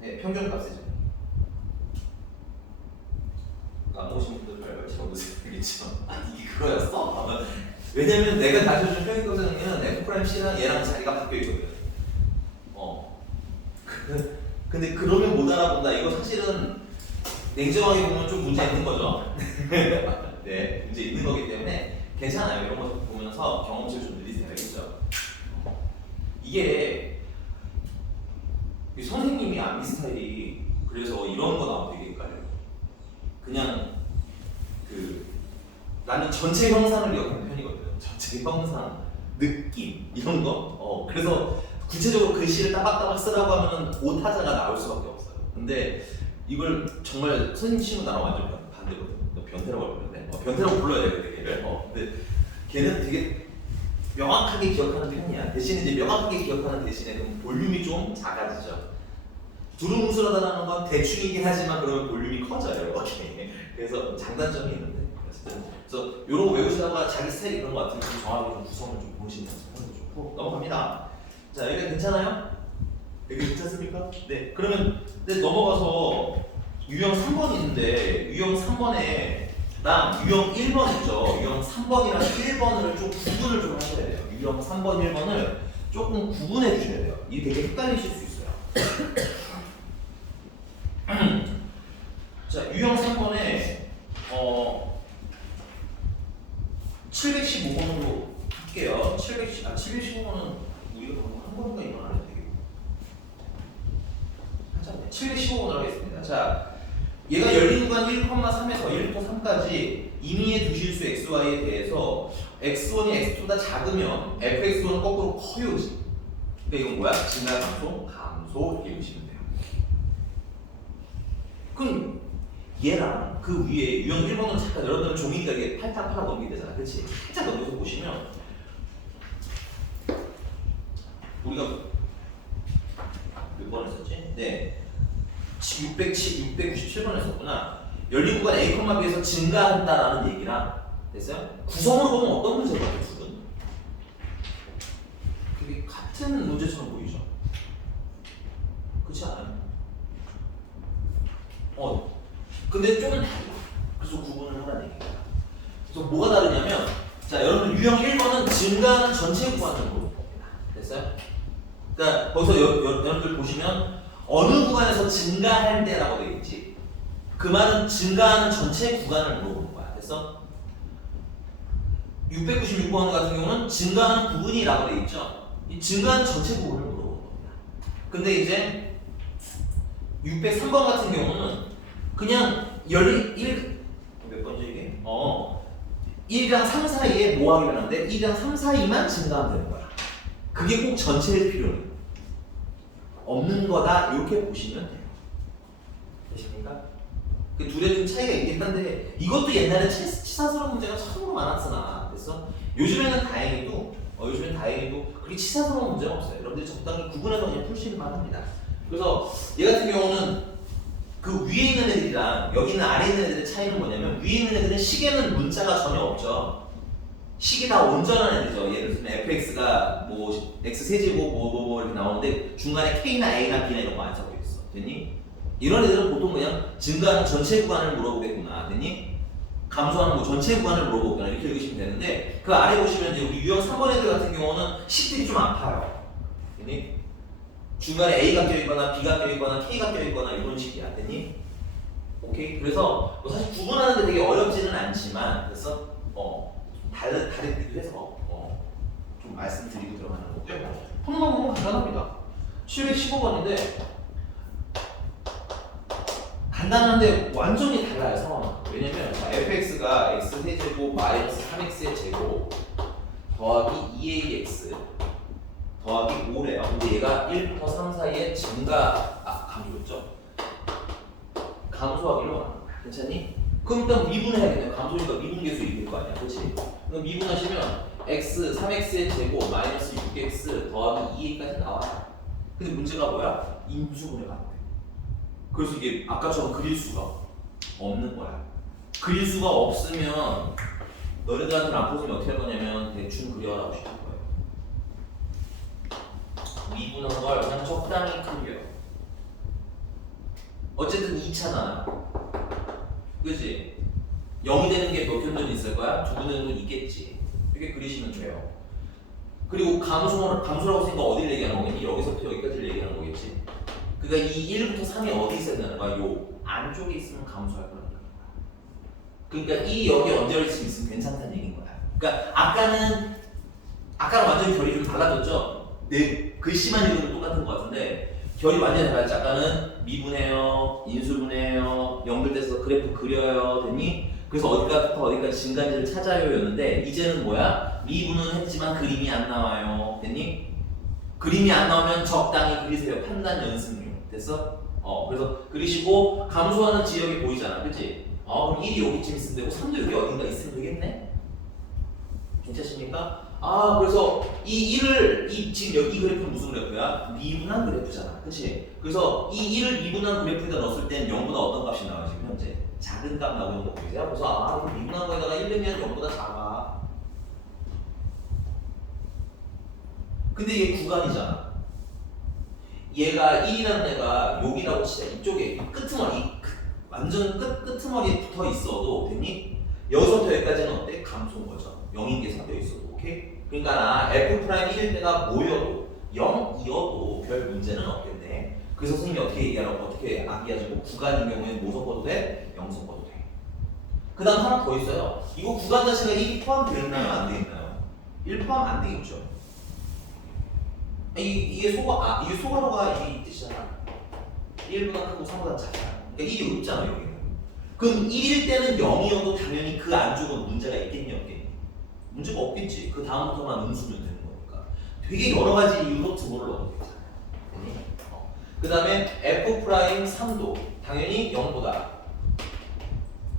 네, 평균값이죠. 안 보신 분들 빨리 적으세요. 알겠죠? 이게 그거였어? 왜냐면 내가 가르쳐준 평균값은 F'C랑 얘랑 자리가 바뀌어 있거든. 근데 그러면 못 알아본다. 이거 사실은 냉정하게 보면 좀 문제 있는 거죠. 네, 문제 있는 거기 때문에 괜찮아요. 이런 거 보면서 경험치를 좀 늘리세요. 알겠죠? 이게 선생님이 암기 스타일이 그래서 이런 거 나오면 되게 헷갈려요. 그냥 나는 전체 형상을 기억하는 편이거든. 전체 형상, 느낌 이런 거. 그래서 구체적으로 글씨를 따박따박 쓰라고 하면은 오타자가 나올 수밖에 없어요. 근데 이걸 정말 선생님 치고 나랑 완전 반대거든. 너 변태라고 할 뻔했네. 변태라고 불러야 되겠다 걔를. 근데 걔는 되게 명확하게 기억하는 편이야. 대신에 이제 명확하게 기억하는 대신에 볼륨이 좀 작아지죠. 두루뭉술하다는 건 대충이긴 하지만 그러면 볼륨이 커져요. 이렇게. 그래서 장단점이 있는데 그래서 이런 거 외우시다가 자기 스타일이 그런 거 같으면 좀 정확하게 좀 구성을 좀 보시면 좋고 넘어갑니다. 자 여기가 괜찮아요? 여기 괜찮습니까? 네. 그러면 넘어가서 유형 3번 있는데 유형 3번에 랑 유형 1번 있죠. 유형 3번이랑 1번을 좀 구분을 좀 하셔야 돼요. 유형 3번, 1번을 조금 구분해 주셔야 돼요. 이게 되게 헷갈리실 수 있어요. 자, 유형 3번에 715번으로 할게요. 715번은 우리가 방금 한 번인가 이건 안 해도 되겠고. 715번으로 하겠습니다. 자, 얘가 열린 구간 1,3에서 1부터 3까지 임의의 두실수 xy에 대해서 x1이 x2보다 작으면 fx1은 거꾸로 커요. 그러니까 이건 뭐야? 증가 감소 이렇게 보시면 돼요. 그럼 얘랑 그 위에 유형 1번으로 잠깐 여러분들 종이가 이게 팔딱 넘기게 되잖아. 그렇지? 살짝 넘겨서 보시면 우리가 몇 번을 썼지? 네. 697번 했었구나. 열린 구간 A, B에서 증가한다라는 얘기랑 됐어요? 구성으로 보면 어떤 문제가 같아요, 둘은? 그게 같은 문제처럼 보이죠? 그렇지 않아요? 근데 조금 달라. 그래서 구분을 하라는 얘기입니다. 그래서 뭐가 다르냐면 자, 여러분 유형 1번은 증가하는 전체 구간을 보는 겁니다. 됐어요? 그러니까 거기서 여러분들 보시면 어느 구간에서 증가할 때라고 되어 있지. 그 말은 증가하는 전체 구간을 물어보는 거야. 됐어? 696번 같은 경우는 증가하는 부분이라고 되어 있죠. 이 증가하는 전체 부분을 물어보는 겁니다. 근데 이제 603번 같은 경우는 그냥 몇 번이죠 이게? 1이랑 3 사이에 뭐 하기로 하는데 1이랑 3 사이만 증가하면 되는 거야. 그게 꼭 전체일 필요는 없는 거다 이렇게 보시면 돼요. 되십니까? 그 둘의 좀 차이가 있긴 한데 이것도 옛날에 치사스러운 문제가 참으로 많았으나 그래서 요즘에는 다행히도 그렇게 치사스러운 문제가 없어요. 여러분들이 적당히 구분해서 그냥 푸시기만 합니다. 그래서 얘 같은 경우는 그 위에 있는 애들이랑 여기 있는 아래 있는 애들의 차이는 뭐냐면 위에 있는 애들은 식에는 문자가 전혀 없죠. 식이 다 온전한 애들이죠. 예를 들면 fx가 뭐 x 세제곱 뭐 이렇게 나오는데 중간에 k나 a나 b나 이런 거 안 적혀 있어. 됐니? 이런 애들은 보통 그냥 증가하는 전체 구간을 물어보겠구나. 됐니? 감소하는 뭐 전체 구간을 물어보겠구나. 이렇게 읽으시면 되는데 그 아래 보시면 이제 우리 유형 3번 애들 같은 경우는 식들이 좀 아파요. 됐니? 중간에 a가 껴있거나 b가 껴있거나 k가 껴있거나 이런 식이야. 됐니? 오케이? 그래서 뭐 사실 구분하는 데 되게 어렵지는 않지만 그래서 다르기도 해서 좀 말씀드리고 들어가는 거고요. 폰만 보면 간단합니다. 715번인데 간단한데 완전히 달라요 상황은. 왜냐면 fx가 x 세제곱 마이너스 3x의 제곱 더하기 2ax 더하기 5래요. 근데 얘가 1부터 3 사이에 감소했죠? 감소하기로 하는 거야. 괜찮니? 그럼 일단 미분해야겠네요. 감소니까 미분계수 이길 거 아니야. 그렇지? 그럼 미분하시면 x, 3x의 제곱 마이너스 6x 더하기 2a까지 나와요. 근데 문제가 뭐야? 인수분해가 안 돼. 그래서 이게 아까처럼 그릴 수가 없는 거야. 그릴 수가 없으면 너네들한테는 앞으로 어떻게 할 거냐면 대충 그려라고 시킬 거예요. 미분한 걸 그냥 적당히 그려. 어쨌든 2차잖아. 그치? 0이 되는 게 몇 견도는 있을 거야? 두 분은 있겠지. 이렇게 그리시면 돼요. 그리고 감소라고 했으니까 어디를 얘기하는 거겠니? 여기서부터 여기까지를 얘기하는 거겠지. 그러니까 이 1부터 3이 어디 있어야 되는 거야? 요 안쪽에 있으면 감소할 거라는 거야. 그러니까 이 여기 언저리쯤 있으면 괜찮다는 얘기인 거야. 그러니까 아까는 완전히 결이 좀 달라졌죠? 네, 글씨만 읽으면 똑같은 거 같은데 결이 완전히 달라졌지. 아까는 미분해요, 인수분해요, 연결돼서 그래프 그려요, 됐니? 그래서 어디까지부터 어디까지 증가인지를 찾아요 였는데 이제는 뭐야? 미분은 했지만 그림이 안 나와요, 됐니? 그림이 안 나오면 적당히 그리세요. 판단 연습용. 됐어? 그래서 그리시고 감소하는 지역이 보이잖아, 그치? 그럼 1이 여기쯤 있으면 되고 3도 여기 어딘가 있으면 되겠네? 괜찮습니까? 그래서 이 1을 지금 여기 그래프는 무슨 그래프야? 미분한 그래프잖아. 그치? 그래서 이 1을 미분한 그래프에다 넣었을 땐 0보다 어떤 값이 나와 지금 현재? 작은 값 나오는 거 보이세요? 그래서 이거 미분한 거에다가 1 넣으면 0보다 작아. 근데 얘 구간이잖아. 얘가 1이라는 애가 여기라고 치자. 이쪽에 끄트머리 완전 끄트머리에 붙어 있어도 됐니? 여기서부터 여기까지는 어때? 감소인 거죠. 0인 게 삽려 있어도. 오케이? 그러니까 F'1일 때가 모여도 0이어도 별 문제는 없겠네. 그래서 선생님이 어떻게 얘기하라고 어떻게 얘기하자고 구간인 경우에는 뭐 섞어도 돼? 0 섞어도 돼. 그 다음 하나 더 있어요. 이거 구간 자체가 1이 포함되어 있나요? 안 되어 있나요? 1 포함 안 되겠죠. 이게 소괄호가 이 뜻이잖아. 1보다 크고 3보다 작잖아. 그러니까 1이 없잖아 여기는. 그럼 1일 때는 0이어도 당연히 그 안쪽은 문제가 있겠니 없겠니? 문제가 없겠지. 그 다음부터만 음수면 되는 거니까. 되게 여러 가지 이유로 등호를 넣어도 되잖아요. 그 다음에 F'3도 당연히 0보다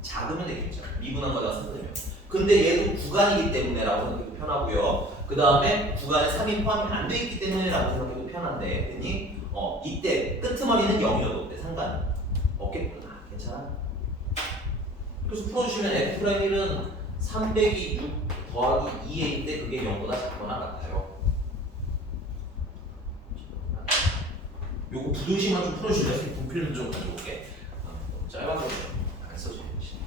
작으면 되겠죠. 미분한 거다 쓰면. 근데 얘도 구간이기 때문에 라고 생각해도 편하고요. 그 다음에 구간에 3이 포함이 안 돼 있기 때문에 라고 생각해도 편한데 됐니? 이때 끄트머리는 0이어도 어때? 상관이 없겠구나. 괜찮아? 그래서 풀어주시면 F'1은 3 빼기 6 더하기 2에 때 그게 0보다 작거나 같아요. 요거 부등식만 좀 풀어주시면 분필은 좀 가져올게. 너무 짧아서 안 써줘야지.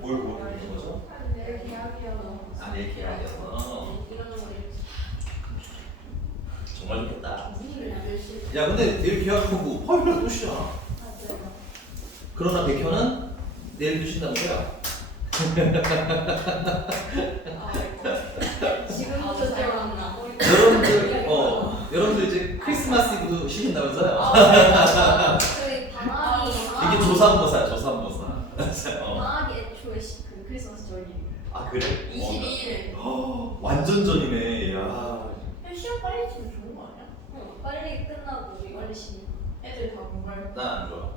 뭘 보는 거죠? 내일 계약이어서 정말 좋겠다. 야 근데 내일 계약하고 화요일에 또 쉬잖아. 그러나 백현은 내일도 쉰다면서요? 지금부터 들어갔나? 여러분들 이제 크리스마스 이브도 쉬신다면서요? 저희 방학이 이게 조산모사야 조산모사. 방학이 애초에 그 크리스마스 전이에요. 아 그래? 22일에. 완전 전이네. 야. 시험 빨리 치면 좋은 거 아니야? 빨리 끝나고 빨리 쉬니까. 애들 다 공부할 난 안 좋아.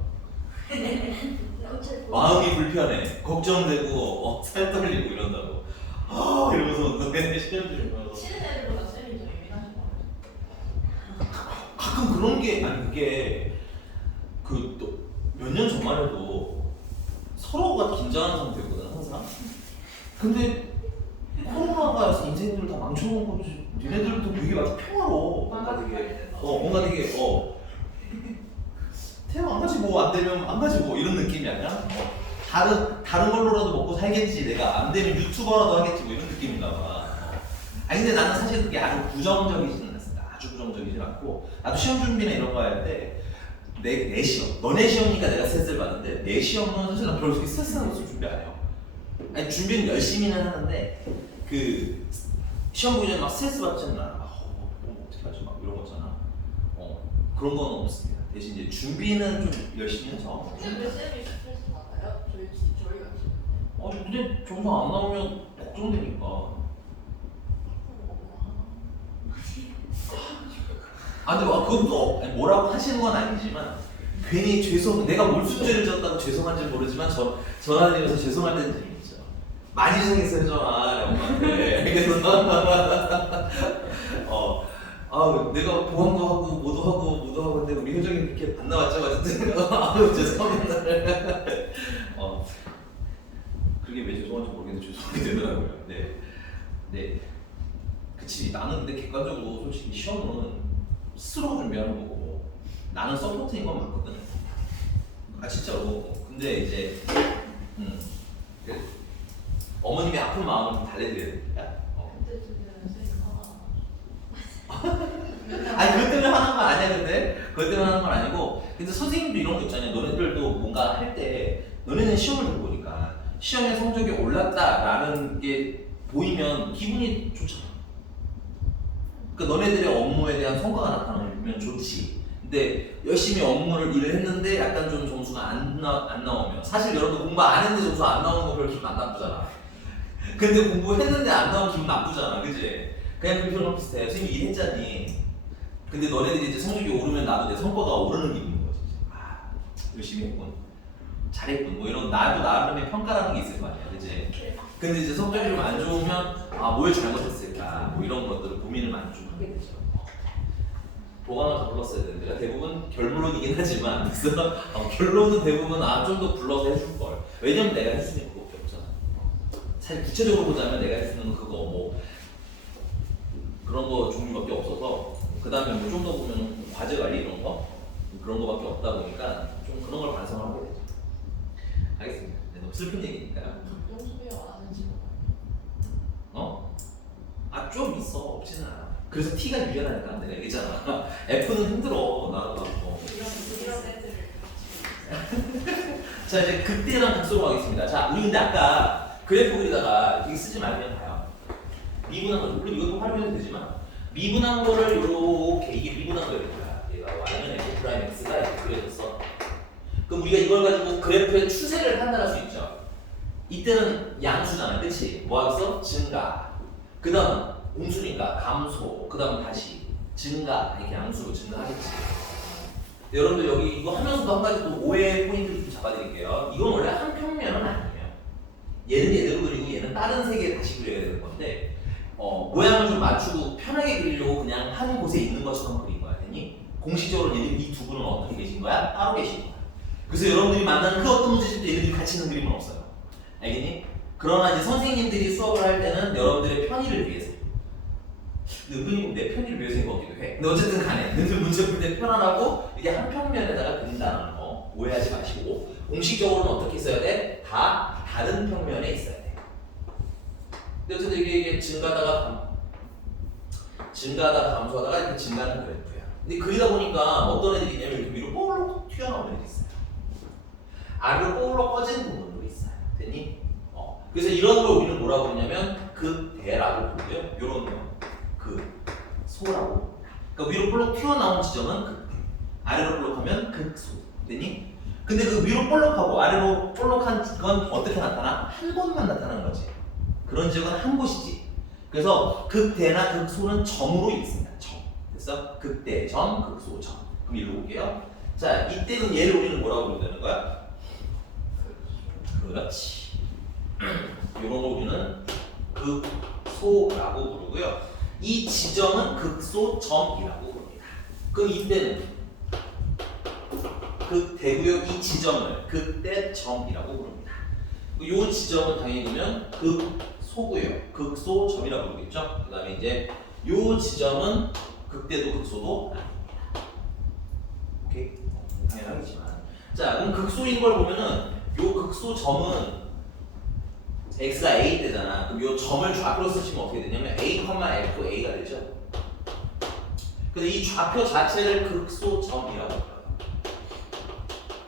어차피 마음이 불편해. 걱정되고 살 떨리고 이런다고. 이러면서 너네 시험 들으면서 치는 애들보다 쌤이 더 예민하신 거 같아. 가끔 그런 게 아니 그게 그 또 몇 년 전만 해도 서로가 긴장하는 상태였거든 항상. 근데 코로나가 와서 인생들을 다 망쳐놓은 거지. 니네들도 되게 아주 평화로워. 뭔가 되게 뭔가 되게 태양 안 가지 뭐 안 되면 안 가지 뭐 이런 느낌이 아니야? 다른 걸로라도 먹고 살겠지. 내가 안 되면 유튜버라도 하겠지 뭐 이런 느낌인가 봐. 아니 근데 나는 사실 그게 아주 부정적이지는 않았어. 아주 부정적이진 않고 나도 시험 준비나 이런 거 할 때 내 시험, 너네 시험이니까 내가 스트레스를 받는데 내 시험은 사실 난 별로 그렇게 스트레스는 없어 준비 안 해요. 아니 준비는 열심히는 하는데 그 시험 보기 전에 막 스트레스 받지는 않아. 뭐 어떻게 하지 막 이런 거잖아. 그런 건 없습니다. 대신 이제 준비는 좀 열심히 해서. 근데 왜 쌤이 스트레스 받아요? 저희가 지금. 근데 정상 안 나오면 걱정되니까. 아 근데 막 그것도 아니, 뭐라고 하시는 건 아니지만 괜히 내가 몰수죄를 졌다고 죄송한지 모르지만 전화드리면서 죄송할 때는 재밌죠. 많이 죄송했어요 전화 엄마한테. 그래서 내가 보험도 하고 뭐도 하고 근데 우리 효정이 그렇게 안 나왔죠 어쨌든. 아유 죄송합니다. 그게 왜 죄송한지 모르겠는데 죄송하게 되더라고요. 네. 그치 나는 근데 객관적으로 솔직히 시험은 스스로 준비하는 거고 나는 서포트인 건 맞거든. 아 진짜로. 근데 이제 어머님의 아픈 마음을 좀 달래드려야 됩니다. 아니 그것 때문에 하는 건 아니야 근데 그것 때문에 하는 건 아니고 근데 선생님도 이런 거 있잖아요. 너네들도 뭔가 할 때 너네는 시험을 들고 보니까 시험에 성적이 올랐다라는 게 보이면 기분이 좋잖아. 그러니까 너네들의 업무에 대한 성과가 나타나면 좋지. 근데 열심히 일을 했는데 약간 좀 점수가 안 나오면 사실 여러분들 공부 안 했는데 점수 안 나오는 거 별로 기분 안 나쁘잖아. 근데 공부했는데 안 나오면 기분 나쁘잖아, 그치? 그냥 그거랑 비슷해. 선생님이 일했잖니. 근데 너네들이 이제 성적이 오르면 나도 내 성과가 오르는 기분인 거지. 아, 열심히 했군. 잘했군. 뭐 이런 나도 나름의 평가라는 게 있을 거 아니야, 그치? 근데 이제 성적이 좀 안 좋으면 뭘 잘못했을까? 뭐 이런 것들을 고민을 많이 좀 하게 되죠. 보강을 더 불렀어야 되는데 대부분 결론이긴 하지만 그래서 결론은 대부분 좀 더 불러서 해줄 걸. 왜냐면 내가 했으니까 그거밖에 없잖아. 사실 구체적으로 보자면 내가 했으면 그거 뭐 그런 거 종류밖에 없어서 그 다음에 뭐 좀 더 보면 과제 관리 이런 거 그런 거밖에 없다 보니까 좀 그런 걸 반성을 하게 되죠. 알겠습니다. 네, 너무 슬픈 얘기니까요. 좀 있어. 없지는 않아. 그래서 T가 유연하니까 내가 얘기했잖아. F는 힘들어. 나도 그렇고. 자 이제 극대랑 극소로 가겠습니다. 자 우리 근데 아까 그래프 그리다가 이거 쓰지 말면 봐요. 미분한 거 물론 이것도 활용해도 되지만 미분한 거를 이렇게 이게 미분한 거니까 얘가 y는 f 프라임 x가 이렇게 그려졌어. 그럼 우리가 이걸 가지고 그래프의 추세를 판단할 수 있죠. 이때는 양수잖아, 그렇지? 뭐 하겠어? 증가. 그 다음 음수니까 감소. 그 다음 다시 증가. 이렇게 양수로 증가하겠지. 여러분들 여기 이거 하면서도 한 가지 또 오해 포인트를 좀 잡아드릴게요. 이건 원래 한 평면은 아니에요. 얘는 얘대로 그리고 얘는 다른 세계에 다시 그려야 되는 건데 모양을 좀 맞추고 편하게 그리려고 그냥 한 곳에 있는 것처럼 그린 거야. 되니? 공식적으로 얘는 이 두 분은 어떻게 계신 거야? 따로 계신 거야. 그래서 여러분들이 만나는 그 어떤 문제집도 얘네들이 같이 있는 그림은 없어요. 알겠니? 그러나 이제 선생님들이 수업을 할 때는 여러분들의 편의를 위해서 근데 은근히 내 편의를 위해서인 것 같기도 해. 근데 어쨌든 간에 너희들 문제 풀 때 편안하고 이게 한 평면에다가 그린다는 거 오해하지 마시고 공식적으로는 어떻게 써야 돼? 다 다른 평면에 있어야 돼. 근데 어쨌든 이게 증가하다가 감소하다가 이렇게 증가하는 그래프야. 근데 그리다 보니까 어떤 애들이 있냐면 이렇게 위로 뽀록 튀어나오는 애들이 있어요. 아래로 뽀록 꺼지는 부분도 있어요. 됐니? 그래서 이런 걸 우리는 뭐라고 하냐면 극대라고 부르고요. 요런 거 극소라고. 그러니까 위로 볼록 튀어나온 지점은 극대, 아래로 볼록하면 극소. 됐니? 근데 그 위로 볼록하고 아래로 볼록한 건 어떻게 나타나? 한 곳만 나타나는 거지. 그런 지역은 한 곳이지. 그래서 극대나 극소는 점으로 있습니다. 점. 됐어? 극대, 점, 극소, 점. 그럼 이리로 볼게요. 자, 이때는 얘를 우리는 뭐라고 부르는 거야? 그렇지. 이런 거 우리는 극소라고 부르고요. 이 지점은 극소점이라고 부릅니다. 그럼 이때는 극대구역 이 지점을 극대점이라고 부릅니다. 이 지점은 당연히 그러면 극소구역, 극소점이라고 부르겠죠. 그 다음에 이제 이 지점은 극대도 극소도 아닙니다. 오케이? 당연하겠지만. 자, 그럼 극소인 걸 보면은 이 극소점은 x가 a 되잖아. 그럼 이 점을 좌표로 쓰시면 어떻게 되냐면 a, f, a가 되죠. 근데 이 좌표 자체를 극소점이라고 해요.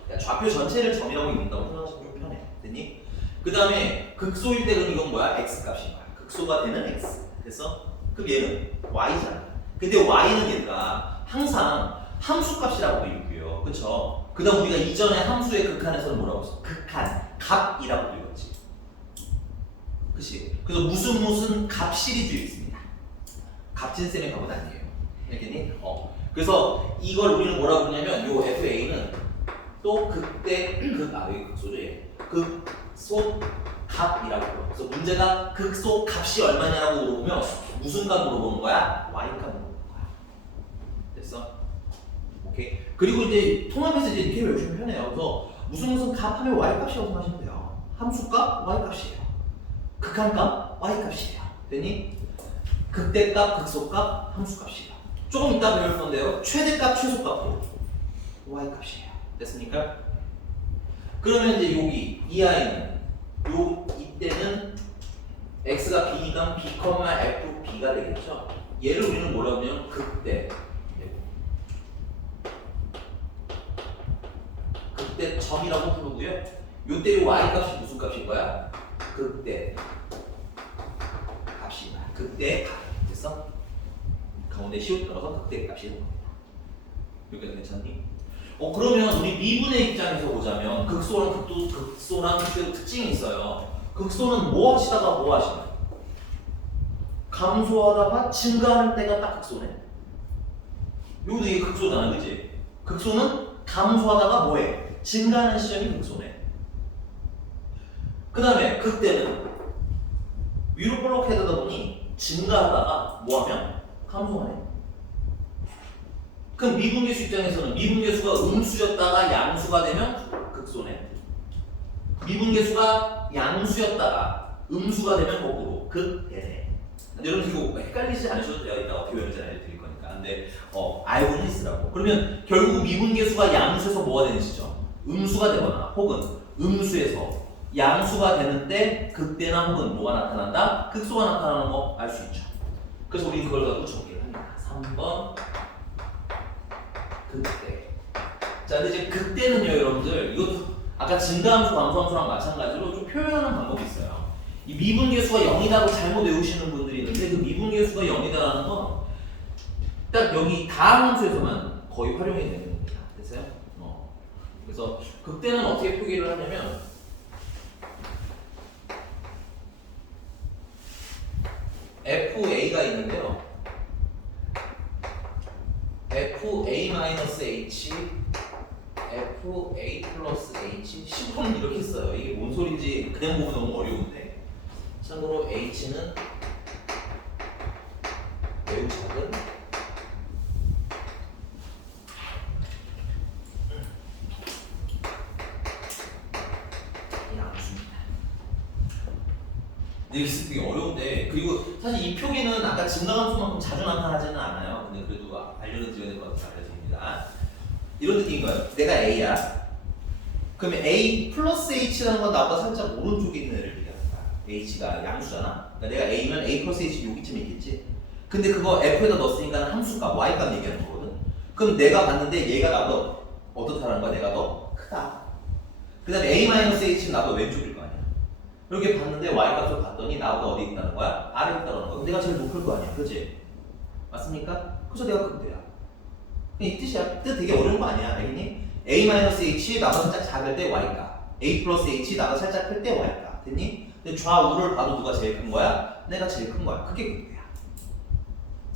그러니까 좌표 전체를 점이라고 읽는다고 생각하시면 좀 편해. 됐니? 그 다음에 극소일 때는 이건 뭐야? x 값인 거야. 극소가 되는 x. 됐어? 그럼 얘는 y잖아. 근데 y는 얘가 항상 함수 값이라고 읽고요. 그쵸? 그 다음 우리가 이전에 함수의 극한에서는 뭐라고 했어? 극한, 값이라고 읽었지. 그치? 그래서 무슨 값 시리즈 있습니다. 값진 셈의 값은 아니에요. 알겠니? 그래서 이걸 우리는 뭐라고 부르냐면 요 FA는 또 극대 여기 극소죠. 얘. 극소 값이라고 불러. 그래서 문제가 극소 값이 얼마냐라고 물어보면 무슨 값 물어보는 거야? Y 값 물어보는 거야. 됐어? 오케이. 그리고 이제 통합해서 이제 이렇게 외우시면 편해요. 그래서 무슨 값 하면 Y 값이라고 생각하시면 돼요. 함수값 Y 값이에요. 극한값 Y 값이에요. 됐니? 극대값, 극소값, 함수값이에요. 조금 이따 배울 건데요. 최대값, 최소값도 Y 값이에요. 됐습니까? 그러면 이제 여기 이 아이는 이때는 x가 b니까 b, fb가 되겠죠. 얘를 우리는 뭐라고 하냐면 극대. 극대점이라고 부르고요. 요때 y 값이 무슨 값인 거야? 극대 값이 극대 값. 됐어? 가운데 시옷 들어서 극대 값이 되는 겁니다. 여기가 괜찮니? 그러면 우리 미분의 입장에서 보자면 극소랑 극대도 특징이 있어요. 극소는 뭐 하시다가 뭐 하시나? 감소하다가 증가하는 때가 딱 극소네. 여기도 이게 극소잖아, 그치? 극소는 감소하다가 뭐해? 증가하는 시점이 극소네. 그 다음에 극대는 위로 볼록해 되다 보니 증가하다가 뭐하면? 감소하네. 그럼 미분계수 입장에서는 미분계수가 음수였다가 양수가 되면 극소네. 미분계수가 양수였다가 음수가 되면 거꾸로 극대네. 여러분 이거 헷갈리지 않으셔도 돼요. 이따 어떻게 외우는지 알려드릴 거니까. 근데 알고는 있으라고. 그러면 결국 미분계수가 양수에서 뭐가 되는 시점? 음수가 되거나 혹은 음수에서 양수가 되는데 극대나 혹은 뭐가 나타난다? 극소가 나타나는 거 알 수 있죠. 그래서 우리 그걸 가지고 정리를 합니다. 3번 극대. 자, 근데 이제 극대는요, 여러분들 이것도 아까 증가함수, 감소함수랑 마찬가지로 좀 표현하는 방법이 있어요. 이 미분계수가 0이라고 잘못 외우시는 분들이 있는데 그 미분계수가 0이다라는 건 딱 여기 다항함수에서만 거의 활용이 되는 겁니다. 됐어요? 그래서 극대는 어떻게 표기를 하냐면 FA가 있는데요. FA-H, FA 플러스 H, 10번은 이렇게 써요. 이게 뭔 소리인지 그냥 보면 너무 어려운데. 참고로 H는 매우 작은 양수입니다. 이게 되게 어려운데, 그리고 사실 이 표기는 아까 증가함수만큼 자주 나타나지는 않아요. 근데 그래도 알려드려야 될 것 같아서 알려드립니다. 이런 느낌인 거예요. 내가 A야. 그러면 A 플러스 H라는 건 나보다 살짝 오른쪽에 있는 애를 얘기합니다. H가 양수잖아. 그러니까 내가 A면 A 플러스 H 여기쯤에 있겠지. 근데 그거 F에다 넣었으니까 함수값, Y값 얘기하는 거거든. 그럼 내가 봤는데 얘가 나보다 어떻다는 거야? 내가 더 크다. 그 다음에 A-H는 나보다 왼쪽일 거 아니야. 이렇게 봤는데 Y값을 봤더니 나보다 어디 있다는 거야? 아래에 있다는 거야. 그럼 내가 제일 높을 거 아니야. 그치? 맞습니까? 그래서 내가 극대야. 이 뜻이야. 뜻 되게 어려운 거 아니야. 알겠니? A-H 나보다 살짝 작을 때 Y값, A 플러스 H 나보다 살짝 클 때 Y값. 됐니? 근데 좌우를 봐도 누가 제일 큰 거야? 내가 제일 큰 거야. 그게 극대야.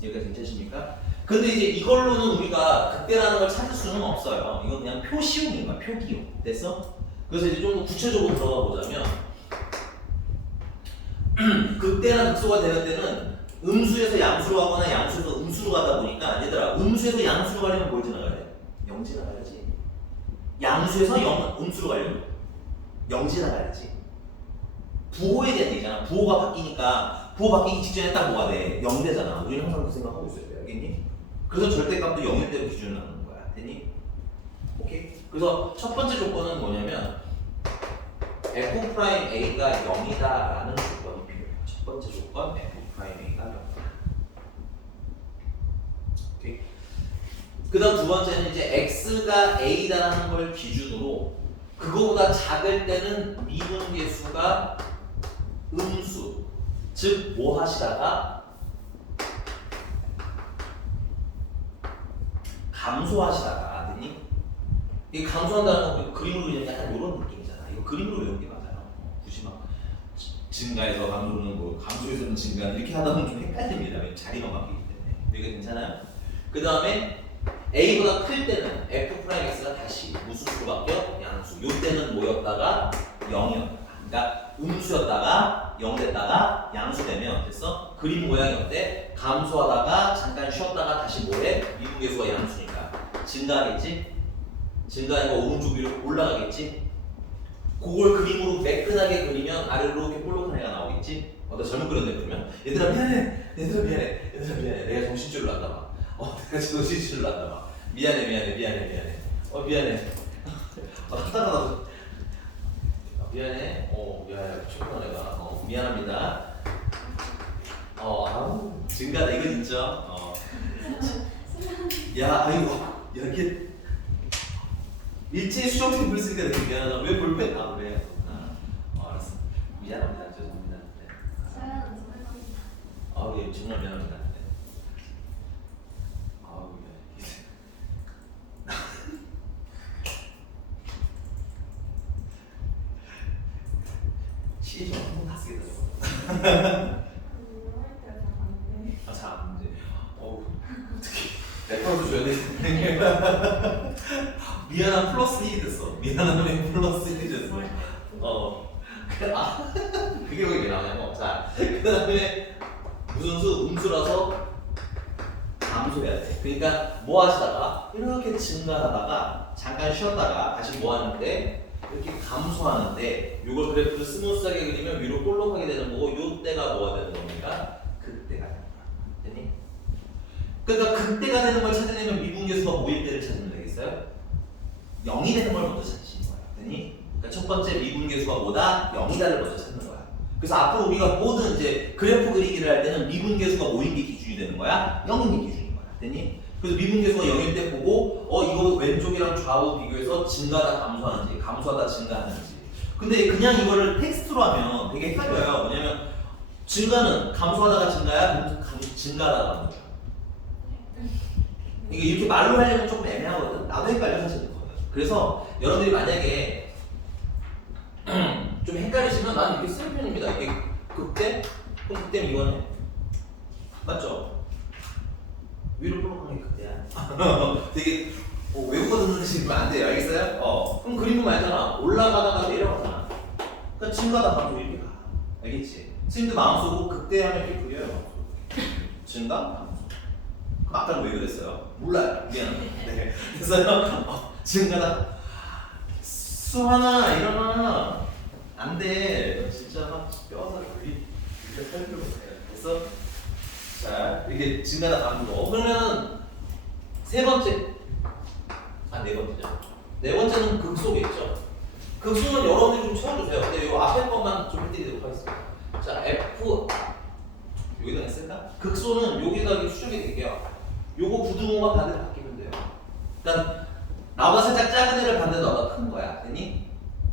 여기가 괜찮으십니까? 근데 이제 이걸로는 우리가 극대라는 걸 찾을 수는 없어요. 이건 그냥 표시용인 거야. 표기용. 됐어? 그래서 이제 좀 더 구체적으로 들어가 보자면 극대나 극소가 되는 때는 음수에서 양수로 가거나 양수에서 음수로 가다 보니까 얘들아 음수에서 양수로 가려면 뭘 지나가야 돼? 0 지나가야지. 양수에서 음수로 가려면 0 지나가야지. 부호에 대한 얘기잖아. 부호가 바뀌니까 부호 바뀌기 직전에 딱 뭐가 돼? 0 되잖아. 우리는 항상 그 생각하고 있어야 돼. 알겠니? 그래서 절대값도 0일 때로 기준을 하는 거야. 됐니? 오케이? 그래서 첫 번째 조건은 뭐냐면 F'A가 0이다라는 조건이 필요해요. 첫 번째 조건 F'A가 0이다. 오케이? 그 다음 두 번째는 이제 X가 A다라는 걸 기준으로 그거보다 작을 때는 미분계수가 음수, 즉 뭐 하시다가 감소하시다가, 됐니? 이 감소한다는 건 그림으로 그리면 약간 이런 느낌이잖아. 이거 그림으로 외우는 게 맞아요. 굳이 막 증가해서 감소는 뭐 감소해서는 증가 이렇게 하다 보면 좀 헷갈립니다. 자리만 바뀌기 때문에. 여기가 괜찮아요. 그 다음에 a보다 클 때는 f'x가 다시 무슨 수로 바뀌어? 양수. 요 때는 뭐였다가 0이었다가. 그러니까 음수였다가 0 됐다가 양수 되면 됐어? 그림 모양이 어때? 감소하다가 잠깐 쉬었다가 다시 뭐해? 미분계수가 양수니까 증가하겠지? 증가하니까 오른쪽 위로 올라가겠지? 그걸 그림으로 매끈하게 그리면 아래로 이렇게 볼록한 애가 나오겠지? 나 잘못 그렸네 그러면 얘들아 미안해 얘들아 미안해 내가 정신줄을 놨나 봐 내가 정신줄을 놨나 봐 미안해 미안해 하다가 나도 미안해 미안해 초등한 애가 미안합니다 아우 증가다 이거 진짜 야 아이고 이렇게 일제히 수정 테이블 쓰니까 되게 미안하다 왜 볼펜 그래 알았어 미안합니다 죄송합니다 예, 정말 미안합니다. 시리 좀 한번 다 쓰겠다. 잘 안 돼. 어떻게 레퍼런스 줘야 돼? 미안한 플러스 1이 됐어. 미안함이 플러스 1이 됐어. 그게 왜 나오냐고. 자, 그 다음에 무슨 수? 음수라서 감소해야 돼. 그러니까 뭐 하시다가 이렇게 증가하다가 잠깐 쉬었다가 다시 뭐 하는데 이렇게 감소하는데 이걸 그래프를 스무스하게 그리면 위로 볼록하게 되는 거고 요 때가 뭐가 되는 겁니까? 그때가 되는 거야. 됐니? 그러니까 그때가 되는 걸 찾으려면 미분계수가 뭐일 때를 찾으면 되겠어요? 0이 되는 걸 먼저 찾으시는 거야. 됐니? 그러니까 첫 번째 미분계수가 뭐다? 0이다를 먼저 찾는 거야. 그래서 앞으로 우리가 모든 이제 그래프 그리기를 할 때는 미분계수가 뭐인 게 기준이 되는 거야? 0인 게 기준인 거야. 됐니? 그래서 미분계수가 0일 때 보고 이거 왼쪽이랑 좌우 비교해서 증가하다 감소하는지 감소하다 증가하는지 근데 그냥 이거를 텍스트로 하면 되게 헷갈려요. 왜냐면 증가는 감소하다가 증가야? 증가하다가 감소야. 이게 이렇게 말로 하려면 조금 애매하거든. 나도 헷갈려 사실. 그래서 여러분들이 만약에 좀 헷갈리시면 나는 이렇게 쓰는 편입니다. 이게 그때? 그럼 그때는 이거네. 맞죠? 위로 볼록한 게 그때야. 되게 외국어 듣는 듯이 안 돼요. 알겠어요? 그럼 그림은 말잖아. 올라가다가 내려가잖아. 그러니까 증가다 감소 이렇게 가. 알겠지? 선생님도 마음속으로 그때 하면 이렇게 그려요. 증가? 감소. 아까는 왜 그랬어요? 몰라요. 미안합니다. 네. 그래서 증가다. 수환아 일어나. 안 돼. 진짜 막 뼈가 걸리. 이렇게 살펴보세요 그래서 자 이렇게 증가다 감소. 그러면은 세 번째 네 번째죠. 네 번째는 극소겠죠. 극소는 여러분들이 좀 채워주세요. 근데 이 앞에 것만 좀 해드리도록 하겠습니다. 자 F 여기다 했을까? 극소는 여기다 이렇게 수정이 될게요. 요거 부등호가 반대로 바뀌면 돼요. 그러니까 나보다 살짝 작은 애를 봤는데 너가 큰 거야. 됐니?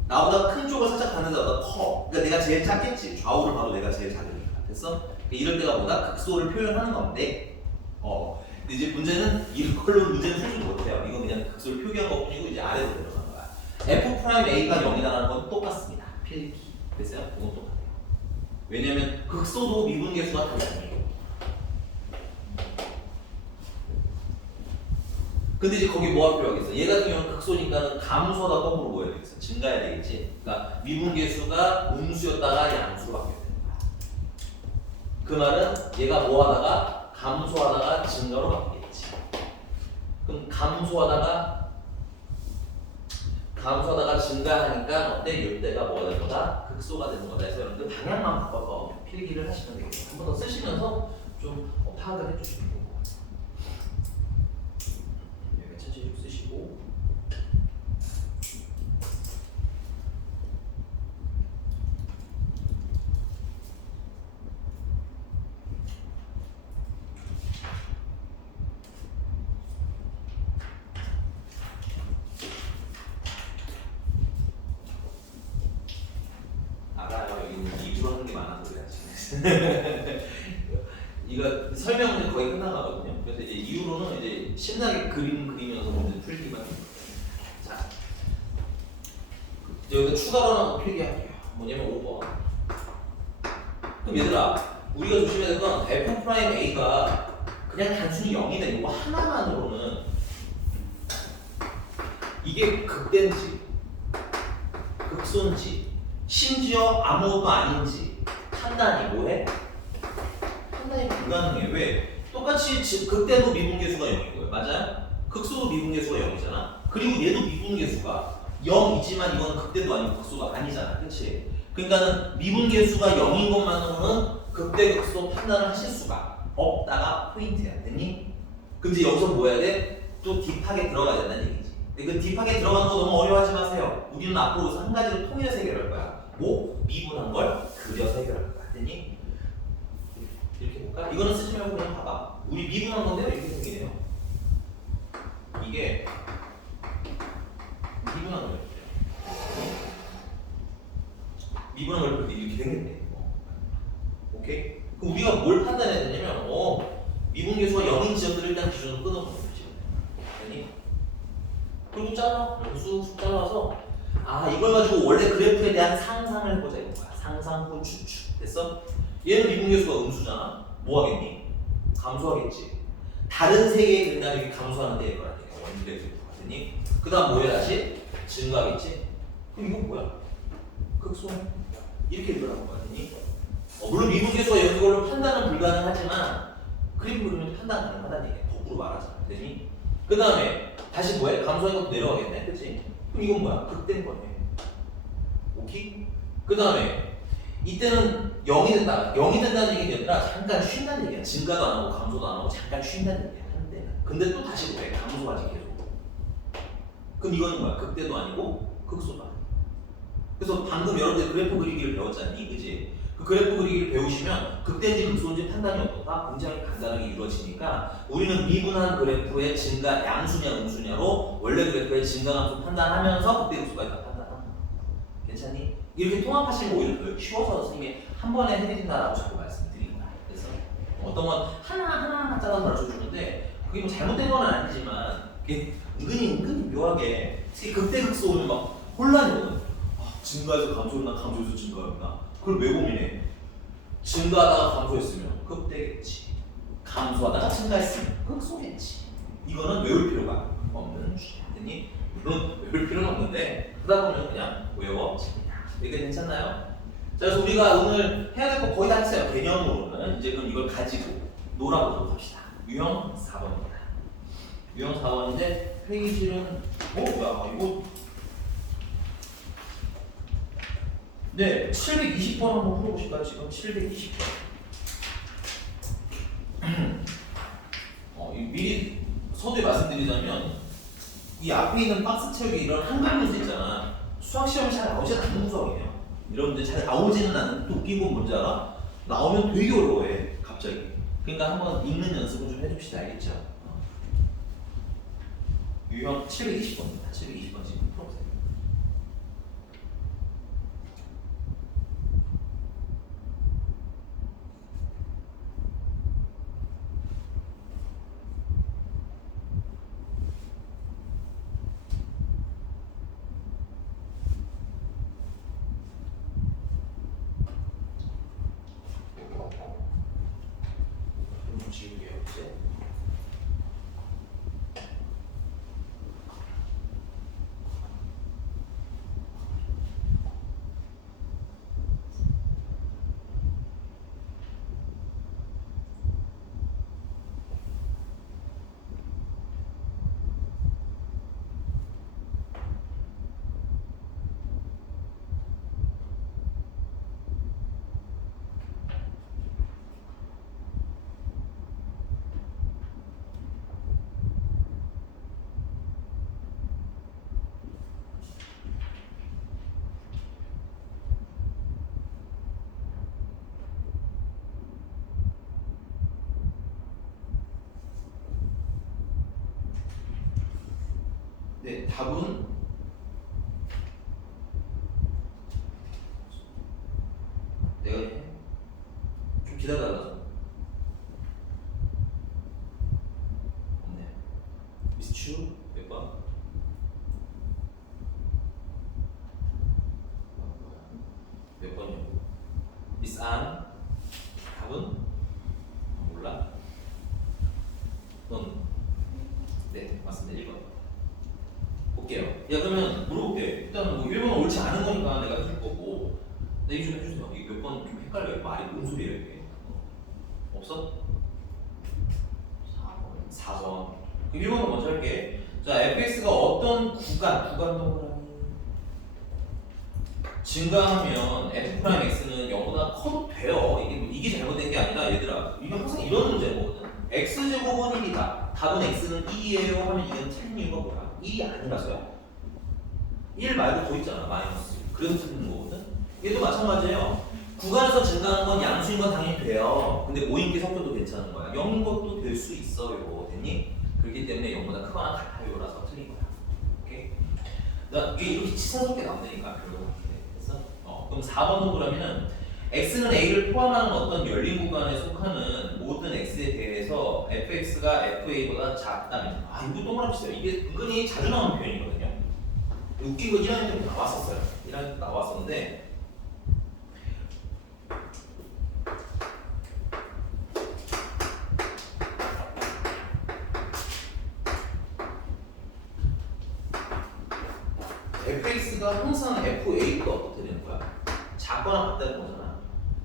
나보다 큰 쪽을 살짝 봤는데 너가 커. 그러니까 내가 제일 작겠지. 좌우를 봐도 내가 제일 작으니까. 됐어? 이럴 때가 뭐다? 극소를 표현하는 건데 근데 이제 문제는 이걸로 문제는 풀지 못해요. 이건 그냥 극소를 표기한 것 뿐이고 이제 아래로 내려가는 거야. F'A가 0이라는 건 똑같습니다. 필기. 됐어요? 그건 똑같아요. 왜냐면 극소도 미분계수가 달라요. 근데 이제 거기 뭐가 필요하겠어? 얘 같은 경우는 극소니까는 감소하다 거꾸로 뭐 해야 되겠어? 증가해야 되겠지? 그러니까 미분계수가 음수였다가 양수로 바뀌어야 되는 거야. 그 말은 얘가 뭐 하다가 감소하다가 증가로 바뀌겠지. 그럼 감소하다가 증가하니까 어때? 이때가 뭐가 될 거다? 극소가 되는 거다 해서 여러분들 방향만 바꿔서 필기를 하시면 되겠어요. 한 번 더 쓰시면서 좀 파악을 해주시면 돼요. 여기 천천히 좀 쓰시고 알아요. 여기는 입으로 하는 게 많아서 그래야지. 이거 설명은 거의 끝나가거든요. 그래서 이제 이후로는 이제 신나게 그림 그리면서 문제 풀기만 해요. 자, 여기서 추가로 하나 필기할게요. 뭐냐면 5번. 그럼 얘들아, 우리가 조심해야 될 건 F'A가 그냥 단순히 0이다 이거 하나만으로는 이게 극대인지 극소인지 심지어 아무것도 아닌지 판단이 뭐해? 판단이 불가능해. 왜? 똑같이 극대도 미분계수가 0이고요. 맞아요? 극소도 미분계수가 0이잖아. 그리고 얘도 미분계수가 0이지만 이건 극대도 아니고 극소가 아니잖아. 그치? 그러니까는 미분계수가 0인 것만으로는 극대 극소 판단을 하실 수가 없다가 포인트야. 됐니? 그럼 이제 여기서 뭐 해야 돼? 또 딥하게 들어가야 된다는 얘기지. 근데 그 딥하게 들어가는 거 너무 어려워하지 마세요. 우리는 앞으로 한 가지로 통일해서 해결할 거야. 뭐? 미분한 걸 그려서 해결할 거야. 됐니? 이렇게 볼까? 이거는 쓰지 말고 그냥 봐봐. 우리 미분한 건데요. 이렇게 생기네요. 이게 미분한 거예요. 미분한 걸 볼 때 이렇게 생겼네. 오케이? 그럼 우리가 뭘 판단해야 되냐면, 미분계수가 0인 지점들을 일단 기준으로 끊어보는 거지. 아니? 그리고 잘라. 여기 쑥 잘라서, 이걸 가지고 원래 그래프에 대한 상상을 해보자 이거야. 상상 후 추측. 됐어? 얘는 미분계수가 음수잖아. 뭐 하겠니? 감소하겠지. 다른 세 개의 된다면 이게 감소하는 데일 거라니까. 원그래프. 됐니? 그 다음 뭐해 다시? 증가하겠지? 그럼 이건 뭐야? 극소. 이렇게 읽으라는 거야. 됐니? 물론 미분계수가 이걸로 판단은 불가능하지만 그래프 그리면 판단 가능하다는 얘기야. 거꾸로 말하자. 되니? 그 다음에 다시 뭐해? 감소하는 것도 내려가겠네. 그치? 그럼 이건 뭐야? 극대인 거네. 오케이? 그 다음에 이때는 0이 된다. 0이 된다는 얘기가 아니라 잠깐 쉰다는 얘기야. 증가도 안 하고 감소도 안 하고 잠깐 쉰다는 얘기야. 한때는. 근데 또 다시 뭐해? 감소하지 계속. 그럼 이거는 뭐야? 극대도 아니고 극소도 아니고. 그래서 방금 여러분들 그래프 그리기를 배웠잖니. 그지? 그 그래프 그리기를 배우시면 극대인지 극소인지 판단이 어떻다? 굉장히 간단하게 이루어지니까 우리는 미분한 그래프의 증가 양수냐 음수냐로 원래 그래프의 증가함수 판단하면서 극대 극소가 있다 판단한다. 괜찮니? 이렇게 통합하시면 오히려 더 쉬워서 선생님이 한 번에 해드린다라고 자꾸 말씀드립니다. 그래서 어떤 건 하나하나 잘라서 가르쳐주는데 그게 뭐 잘못된 건 아니지만 그게 은근히 묘하게 특히 극대 극소 오면 막 혼란이 오거든. 증가해서 감소였나 감소해서 증가였나 그걸 왜 고민해? 증가하다가 감소했으면 극대겠지. 감소하다가 증가했으면 극소겠지. 이거는 외울 필요가 없는 주제니 물론 외울 필요는 없는데 그러다 보면 그냥 외워집니다. 이게 괜찮나요? 자, 그래서 우리가 오늘 해야 될 거 거의 다 했어요. 개념으로는 이제 그럼 이걸 가지고 놀아보도록 합시다. 유형 4번입니다. 유형 4번인데 페이지는 야 이거 네 720번 한번 풀어보실까요? 지금 720번. 미리 서두에 말씀드리자면 이 앞에 있는 박스 채우기 이런 한글 문제 있잖아. 수학 시험이 잘 나오지 않는 구성이에요. 여러분들 잘 나오지는 않는 또 웃긴 건 뭔지 알아? 나오면 되게 어려워해 갑자기. 그러니까 한번 읽는 연습을 좀 해줍시다. 알겠죠? 유형 720번입니다. 720번 지금 풀어보세요. 좀 지울게요 이제. 네, 답은 내가 해. 좀 기다려달라고. 없네. 미스 추 몇 번? 몇 번이요? 미스 안 답은 몰라. 넌 네, 맞습니다. 1번. 볼게요. 야 그러면 물어볼게. 일단 뭐 1번은 옳지 않은 거니까 내가 해줄 거고. 얘기 좀 해주세요. 이게 몇 번 좀 헷갈려요. 말이 뭔 소리예요 이게? 없어? 4번. 4번. 그럼 1번은 먼저 할게. 자, fx가 어떤 구간 동그라미 증가하면 f'(x는 0보다 커도 돼요. 이게 잘못된 게 아니라 얘들아. 이게 항상 이런 문제거든. x제곱은 1이다. 답은 x는 2예요 하면 이건 틀린 이유가 뭐야? 1이 아니라서요. 1 말고 더 있잖아. 마이너스. 그래서 틀리는 거거든. 얘도 마찬가지예요. 구간에서 증가하는 건 양수인 건 당연히 돼요. 근데 5인계 섞여도 괜찮은 거야. 0인 것도 될 수 있어요. 됐니? 그렇기 때문에 0보다 크거나 같아요라서 틀린 거야. 오케이? 나 이게 이렇게 치사스럽게 나온다니까 별로. 됐어? 그럼 4번 동그라미는 x는 a를 포함하는 어떤 열린 구간에 속하는 모든 x에 대해서 fx가 fa보다 작다면 이거 동그라미 치세요. 이게 은근히 자주 나오는 표현이거든요. 웃긴 거 1학년 때부터 나왔었어요. 1학년 때 나왔었는데 fx가 항상 fa보다 어떻게 되는 거야? 작거나 같다는 거잖아.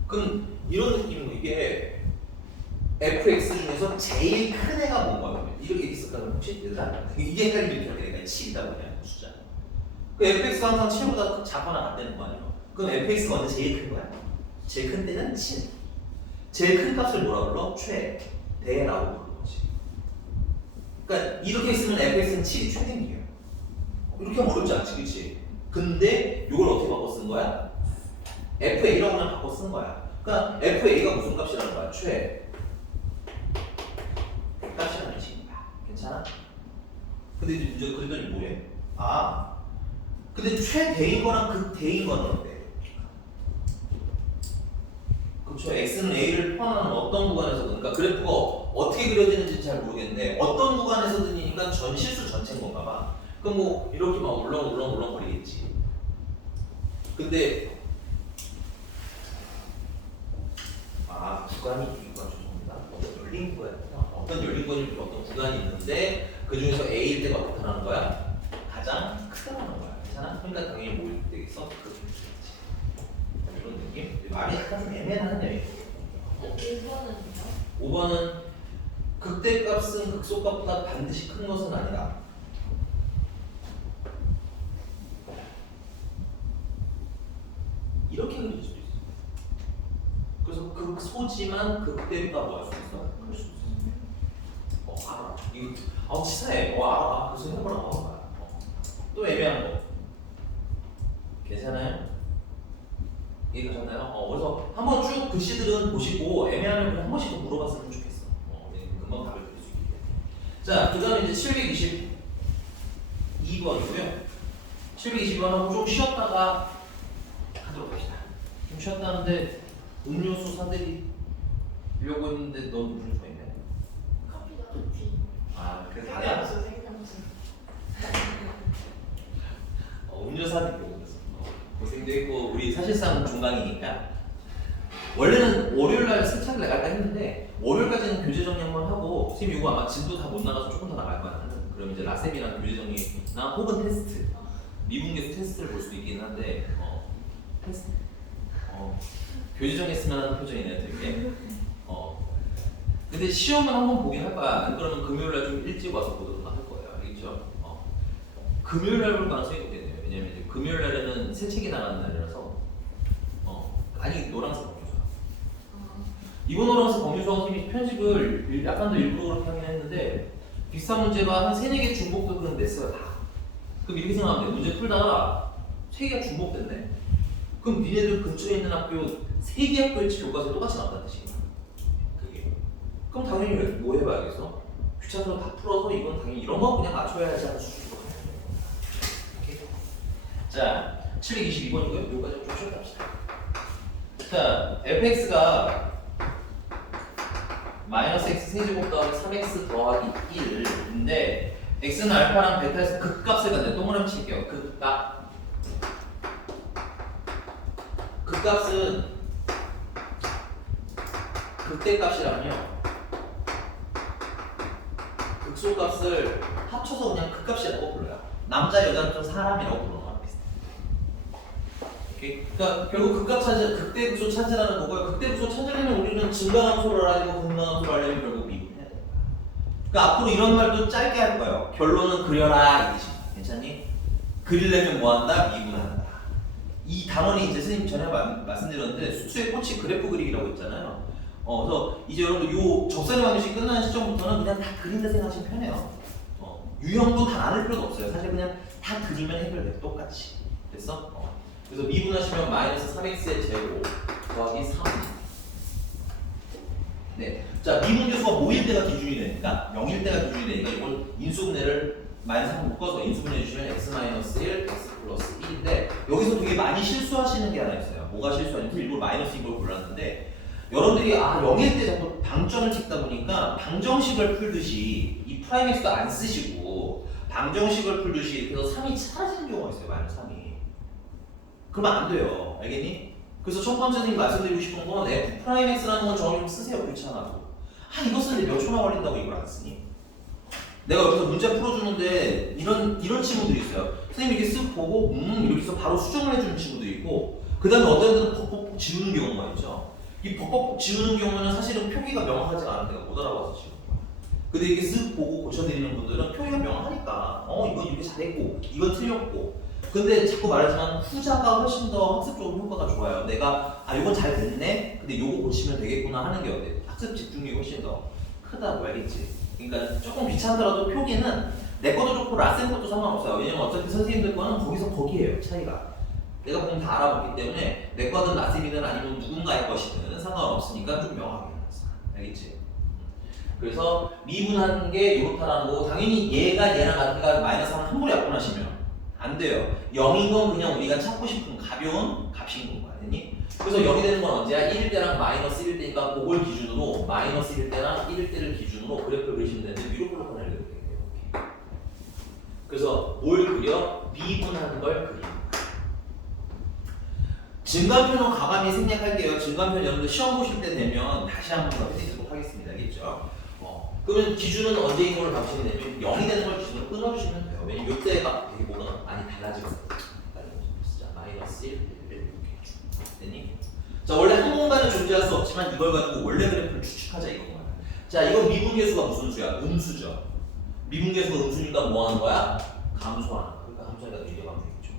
그럼 이런 느낌으로 이게 fx 중에서 제일 큰 애가 뭔가 이렇게 있을까요? 혹시 얘들아? 이게 헷갈리면 이렇게 되니까 7이다 그냥 숫자. 그 fx가 항상 7보다 작거나 같다는 거 아니에요? 그럼 fx가 언제 제일 큰 거야? 제일 큰 때는 7. 제일 큰 값을 뭐라 불러? 최대라고 부르는 거지. 그러니까 이렇게 있으면 fx는 7이 최대이에요. 이렇게 하면 어렵지 않지, 그치? 근데 이걸 어떻게 바꿔 쓴 거야? fa라고 그냥 바꿔 쓴 거야. 그러니까 fa가 무슨 값이라는 거야? 값이라는 식이야. 괜찮아? 근데 이제 문제가 그랬더니 뭐래? 근데 최대인 거랑 극대인 거는 어때? 그렇죠. x는 a를 포함하는 어떤 구간에서든, 그러니까 그래프가 어떻게 그려지는지 잘 모르겠는데 어떤 구간에서든이니까 전 실수 전체인 건가 봐. 그럼 뭐 이렇게 막 울렁울렁 거리겠지. 근데 구간이 죄송합니다. 열린 구간. 어떤 열린 구간이 어떤 구간이 있는데 그 중에서 A일 때가 어떻게 하는 거야? 가장 크다는 거야. 괜찮아? 그러니까 당연히 뭐일 때겠어? 이런 느낌? 말이 약간 애매한 얘기. 5번은요? 5번은 극대값은 극소값보다 반드시 큰 것은 아니다. 이렇게 그릴 수도 있어. 그래서 극소지만 극대보다 뭐 할 수 있어? 클 수 있어. 알아. 이거 치사해. 알아. 그래서 해보라고. 또 애매한 거. 괜찮아요? 이해가셨나요? 그래서 한번 쭉 글씨들은 보시고 애매하면 한 번씩 더 물어봤으면 좋겠어. 금방 답을 드릴 수 있기 때문에. 자, 그 다음에 이제 722번이고요. 722번하고 좀 쉬었다가 하도록 합시다. 좀 쉬었다 하는데 음료수 사드리려고 했는데 넌 음료수가 있네. 커피가 좋지. 그래서 다냐? 생명수. 음료 사드리려고 그랬어. 고생도 했고 우리 사실상 중간이니까 원래는 월요일날 세차를 나갈까 했는데 월요일까지는 교재 정리 한번 하고 선생님 이거 아마 진도 다 못 나가서 조금 더 나갈 거야. 그럼 이제 라셈이랑 교재 정리나 혹은 테스트 미분계수 테스트를 볼 수도 있긴 한데 테스트 교재 정리했으면 하는 표정이네요 되게. 근데 시험은 한번 보긴 할 거야. 안 그러면 금요일날 좀 일찍 와서 보도록 할 거예요. 알겠죠? 금요일날 볼 가능성이 높겠네요. 왜냐면 이제 금요일날에는 새 책이 나가는 날이라서 아니 노란색 검유수학 이번 노란색 검유수학 선생님이 편집을 약간 더 일부러 그렇게 하긴 했는데 비슷한 문제가 한 3-4개 중복도 그런 냈어요 다. 그럼 이렇게 생각하면 돼. 문제 풀다가 3개가 중복됐네. 그럼 니네들 근처에 있는 학교 3개 학교의 교과서에 똑같이 나온다는 뜻이야. 그게. 그럼 당연히 뭐 해봐야겠어? 귀찮아서 다 풀어서 이건 당연히 이런 거 그냥 맞춰야 하지 않을 수도 있고. 자, 722번이고요. 여기까지 좀 쉬었다 합시다. 자, fx가 마이너스 x 세제곱 더하기 3x 더하기 1인데 x는 알파랑 베타에서 극값을 갖는데 동그라미 칠게요. 극값은 극대값이라면요. 극소값을 합쳐서 그냥 극값이라고 불러요. 남자 여자는 좀 사람이라고 부르는 거랑 비슷해. 오케이? 그러니까 결국 극값 찾을 극대급소 찾으라는 거고요. 극대급소 찾으려면 우리는 증가함수를 알고 분모함수를 알려면 결국 미분해야 돼. 그러니까 앞으로 이런 말도 짧게 할 거예요. 결론은 그려라 이 뜻입니다. 괜찮니? 그리려면 뭐한다? 미분한다. 이 단원이 이제 선생님 전에 말씀드렸는데 수의 꽃이 그래프 그리기라고 했잖아요. 그래서 이제 여러분들 요 적선의 방정식 끝나는 시점부터는 그냥 다 그린다 생각하시면 편해요. 유형도 다 나눌 필요도 없어요. 사실 그냥 다 그리면 해결돼. 똑같이. 됐어? 그래서 미분하시면 마이너스 3x의 제곱 더하기 3. 네. 자, 미분계수가 뭐일 때가 기준이 되니까 0일 때가 기준이 되니까 이걸 인수분해를 마이너스 3 묶어서 인수분해 주시면 x-1, x 플러스 1인데 여기서 되게 많이 실수하시는 게 하나 있어요. 뭐가 실수하냐면 일부러 마이너스 이걸 골랐는데 여러분들이 0일 때 자꾸 방정을 찍다 보니까 방정식을 풀듯이 이 프라임 x도 안 쓰시고 방정식을 풀듯이 그래서 3이 사라지는 경우가 있어요. 마이너스 3이. 그러면 안 돼요. 알겠니? 그래서 첫 번째 선생님 말씀드리고 싶은 건 f 프라임 x라는 건 정의 좀 쓰세요. 그렇지 않아도. 이거 쓰는데 몇 초나 걸린다고 이걸 안 쓰니? 내가 여기서 문제 풀어주는데 이런 친구들이 있어요. 선생님 이렇게 쓱 보고 이렇게 해서 바로 수정을 해주는 친구도 있고 그 다음에 어떤 애들은 퍽퍽 지우는 경우가 있죠. 이 퍽퍽 지우는 경우는 사실은 표기가 명확하지가 않은데 못 알아봐서 지우는 거야. 근데 이렇게 쓱 보고 고쳐드리는 분들은 표기가 명확하니까 이건 이렇게 잘했고 이건 틀렸고 근데 자꾸 말하지만 후자가 훨씬 더 학습적으로 효과가 좋아요. 내가 이건 잘 됐네? 근데 요거 고치면 되겠구나 하는 게 어때? 학습 집중력이 훨씬 더 크다고 알겠지? 그러니까 조금 귀찮더라도 표기는 내 것도 좋고 라센 것도 상관없어요. 왜냐면 어차피 선생님들 거는 거기서 거기에요. 차이가. 내가 보면 다 알아봤기 때문에 내 거든 라센이든 아니면 누군가의 것이든 상관없으니까 좀 명확하게 해놨어. 알겠지? 그래서 미분하는 게 이렇다라는 거고 당연히 얘가 얘랑 같으니까 마이너스 한 번에 약분하시면 안 돼요. 0인 건 그냥 우리가 찾고 싶은 가벼운 값인 건 아니니? 그래서 0이 되는 건 언제야? 1일 때랑 마이너스 1일 때니까 그걸 기준으로 마이너스 1일 때랑 1일 때를 기준으로 그래프를 그리시면 되는데 위로 볼록한 애를 그리게 돼요. 그래서 뭘 그려? 미분하는 걸 그립니다. 증간편은 가감히 생략할게요. 증간편 여러분들 시험 보실 때 되면 다시 한 번 더 해드리도록 하겠습니다. 알겠죠? 그러면 기준은 언제인 걸 방식이 되면 0이 되는 걸 기준으로 끊어주시면 돼요. 왜냐면 이때가 되게 뭐가 많이 달라지거든요. 자, 마이너스 1, 1 이렇게 됐니? 자, 원래 한 공간은 존재할 수 없지만 이걸 가지고 원래 그래프를 추측하자 이거구나. 자, 이건 미분계수가 무슨 수야? 음수죠. 미분계수가 음수니까 뭐 하는 거야? 감소하는 거야. 그러니까 감소하니까 내려가면 되겠죠.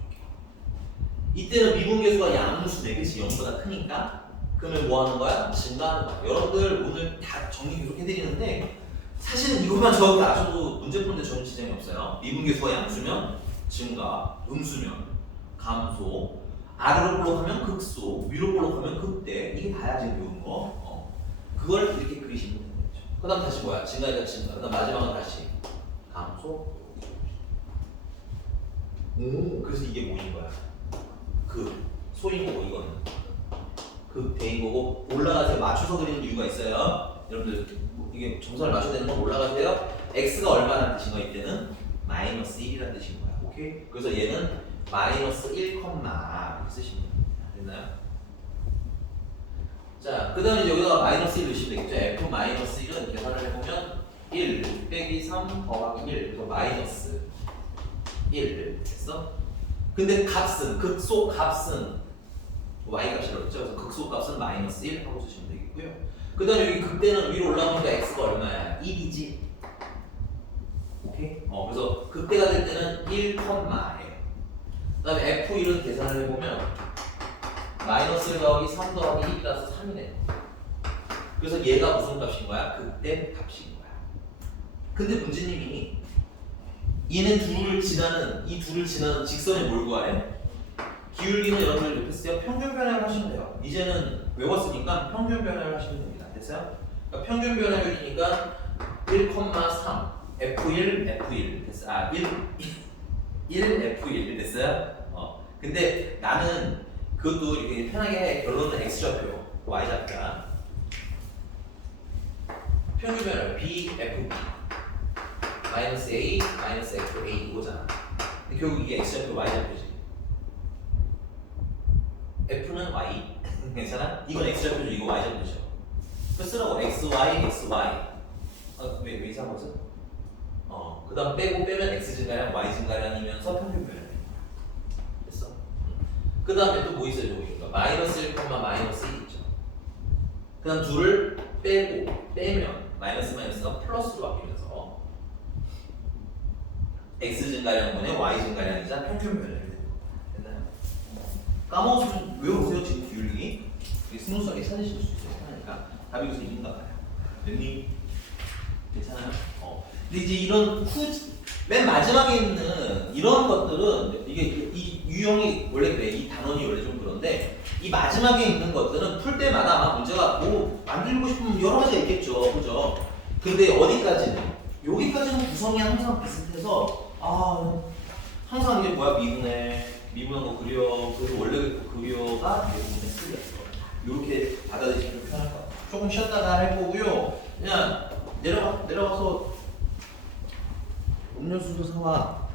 이때는 미분계수가 양수네, 그치? 0보다 크니까. 그러면 뭐 하는 거야? 증가하는 거야. 여러분들 오늘 다 정리 계속 해드리는데 사실은 이것만 정확히 아셔도 문제 푸는데 전혀 지장이 없어요. 미분계수가 양수면 증가, 음수면 감소, 아래로 볼록하면 극소, 위로 볼록하면 극대. 이게 다야 지금 배운 거. 그걸 이렇게 그리시면 되겠죠. 그 다음 다시 뭐야? 증가니까 증가. 그 다음 마지막은 다시 감소. 그래서 이게 뭐인 거야? 소인 거고 이거는 대인 거고 올라가세요. 맞춰서 그리는 이유가 있어요. 여러분들 이게 점선을 맞춰야 되는 건 올라가세요. x가 얼마라는 뜻인 거야? 이때는 마이너스 1이라는 뜻인 거야. 오케이? 그래서 얘는 마이너스 1, 이렇게 쓰시면 됩니다. 됐나요? 자, 그 다음에 여기다가 마이너스 1 넣으시면 되겠죠? f 마이너스 1은 계산을 해보면 1 빼기 3 더하기 1 그래서 마이너스 1 됐어? 근데 값은 극소 값은 y값이라고 했죠? 그래서 극소 값은 마이너스 1 하고 쓰시면 되겠고요. 그 다음에 여기 극대는 위로 올라오니까 x가 얼마야? 1이지? 오케이? 그래서 극대가 될 때는 1, 그 다음에 f1은 계산을 해보면 마이너스 1 더하기 3 더하기 1이라서 3이네. 그래서 얘가 무슨 값인 거야? 극대 값인 거야. 근데 문제님이 얘네 이 둘을 지나는 직선이 뭘 구하래? 기울기는 여러분들 높였어요. 평균 변형을 하시면 돼요. 이제는 외웠으니까 평균 변형을 하시면 됩니다. 됐어요? 그러니까 평균 변형을 주니까 1,3 F1 됐어. 1 F1 됐어요? 근데 나는 그것도 이렇게 편하게 해. 결론은 X좌표, Y좌표야. 평균 변형 B, F, B 마이너스 A, 마이너스 F, A 이거잖아. 근데 결국 이게 X좌표, Y좌표지. F는 Y 괜찮아? 이건 X좌표죠, 이거 Y좌표죠. 그 쓰라고 XY, XY 왜 이상한 거지? 그 다음 빼고 빼면 x 증가량, y 증가량이면서 평균별량. 됐어? 그 다음에 또 뭐 있어요, 저기가? 마이너스 1, 마이너스 1 있죠. 그 다음 둘을 빼고 빼면 마이너스 마이너스가 플러스로 바뀌면서 x 증가량분의 y 증가량이자 평균별량이 되는 겁니다. 됐나요? 까먹었으면 외워보세요. 지금 기울기 스무스하게 찾으실 수 있어요. 하니까 답이 여기서 있는가 봐요. 됐니? 괜찮아요? 근데 이제 이런 맨 마지막에 있는 이런 것들은 이게 이 유형이 원래 그래. 이 단원이 원래 좀 그런데 이 마지막에 있는 것들은 풀 때마다 문제가 뭐 만들고 싶으면 여러 가지가 있겠죠. 그죠? 근데 어디까지는? 여기까지는 구성이 항상 비슷해서 항상 이게 뭐야? 미분한 거 그려. 그래서 원래 그 그려가 대부분의 틀렸어. 이렇게 받아들이시면 편할 것 같아요. 조금 쉬었다가 할 거고요. 그냥 내려가서 음료수도 사와.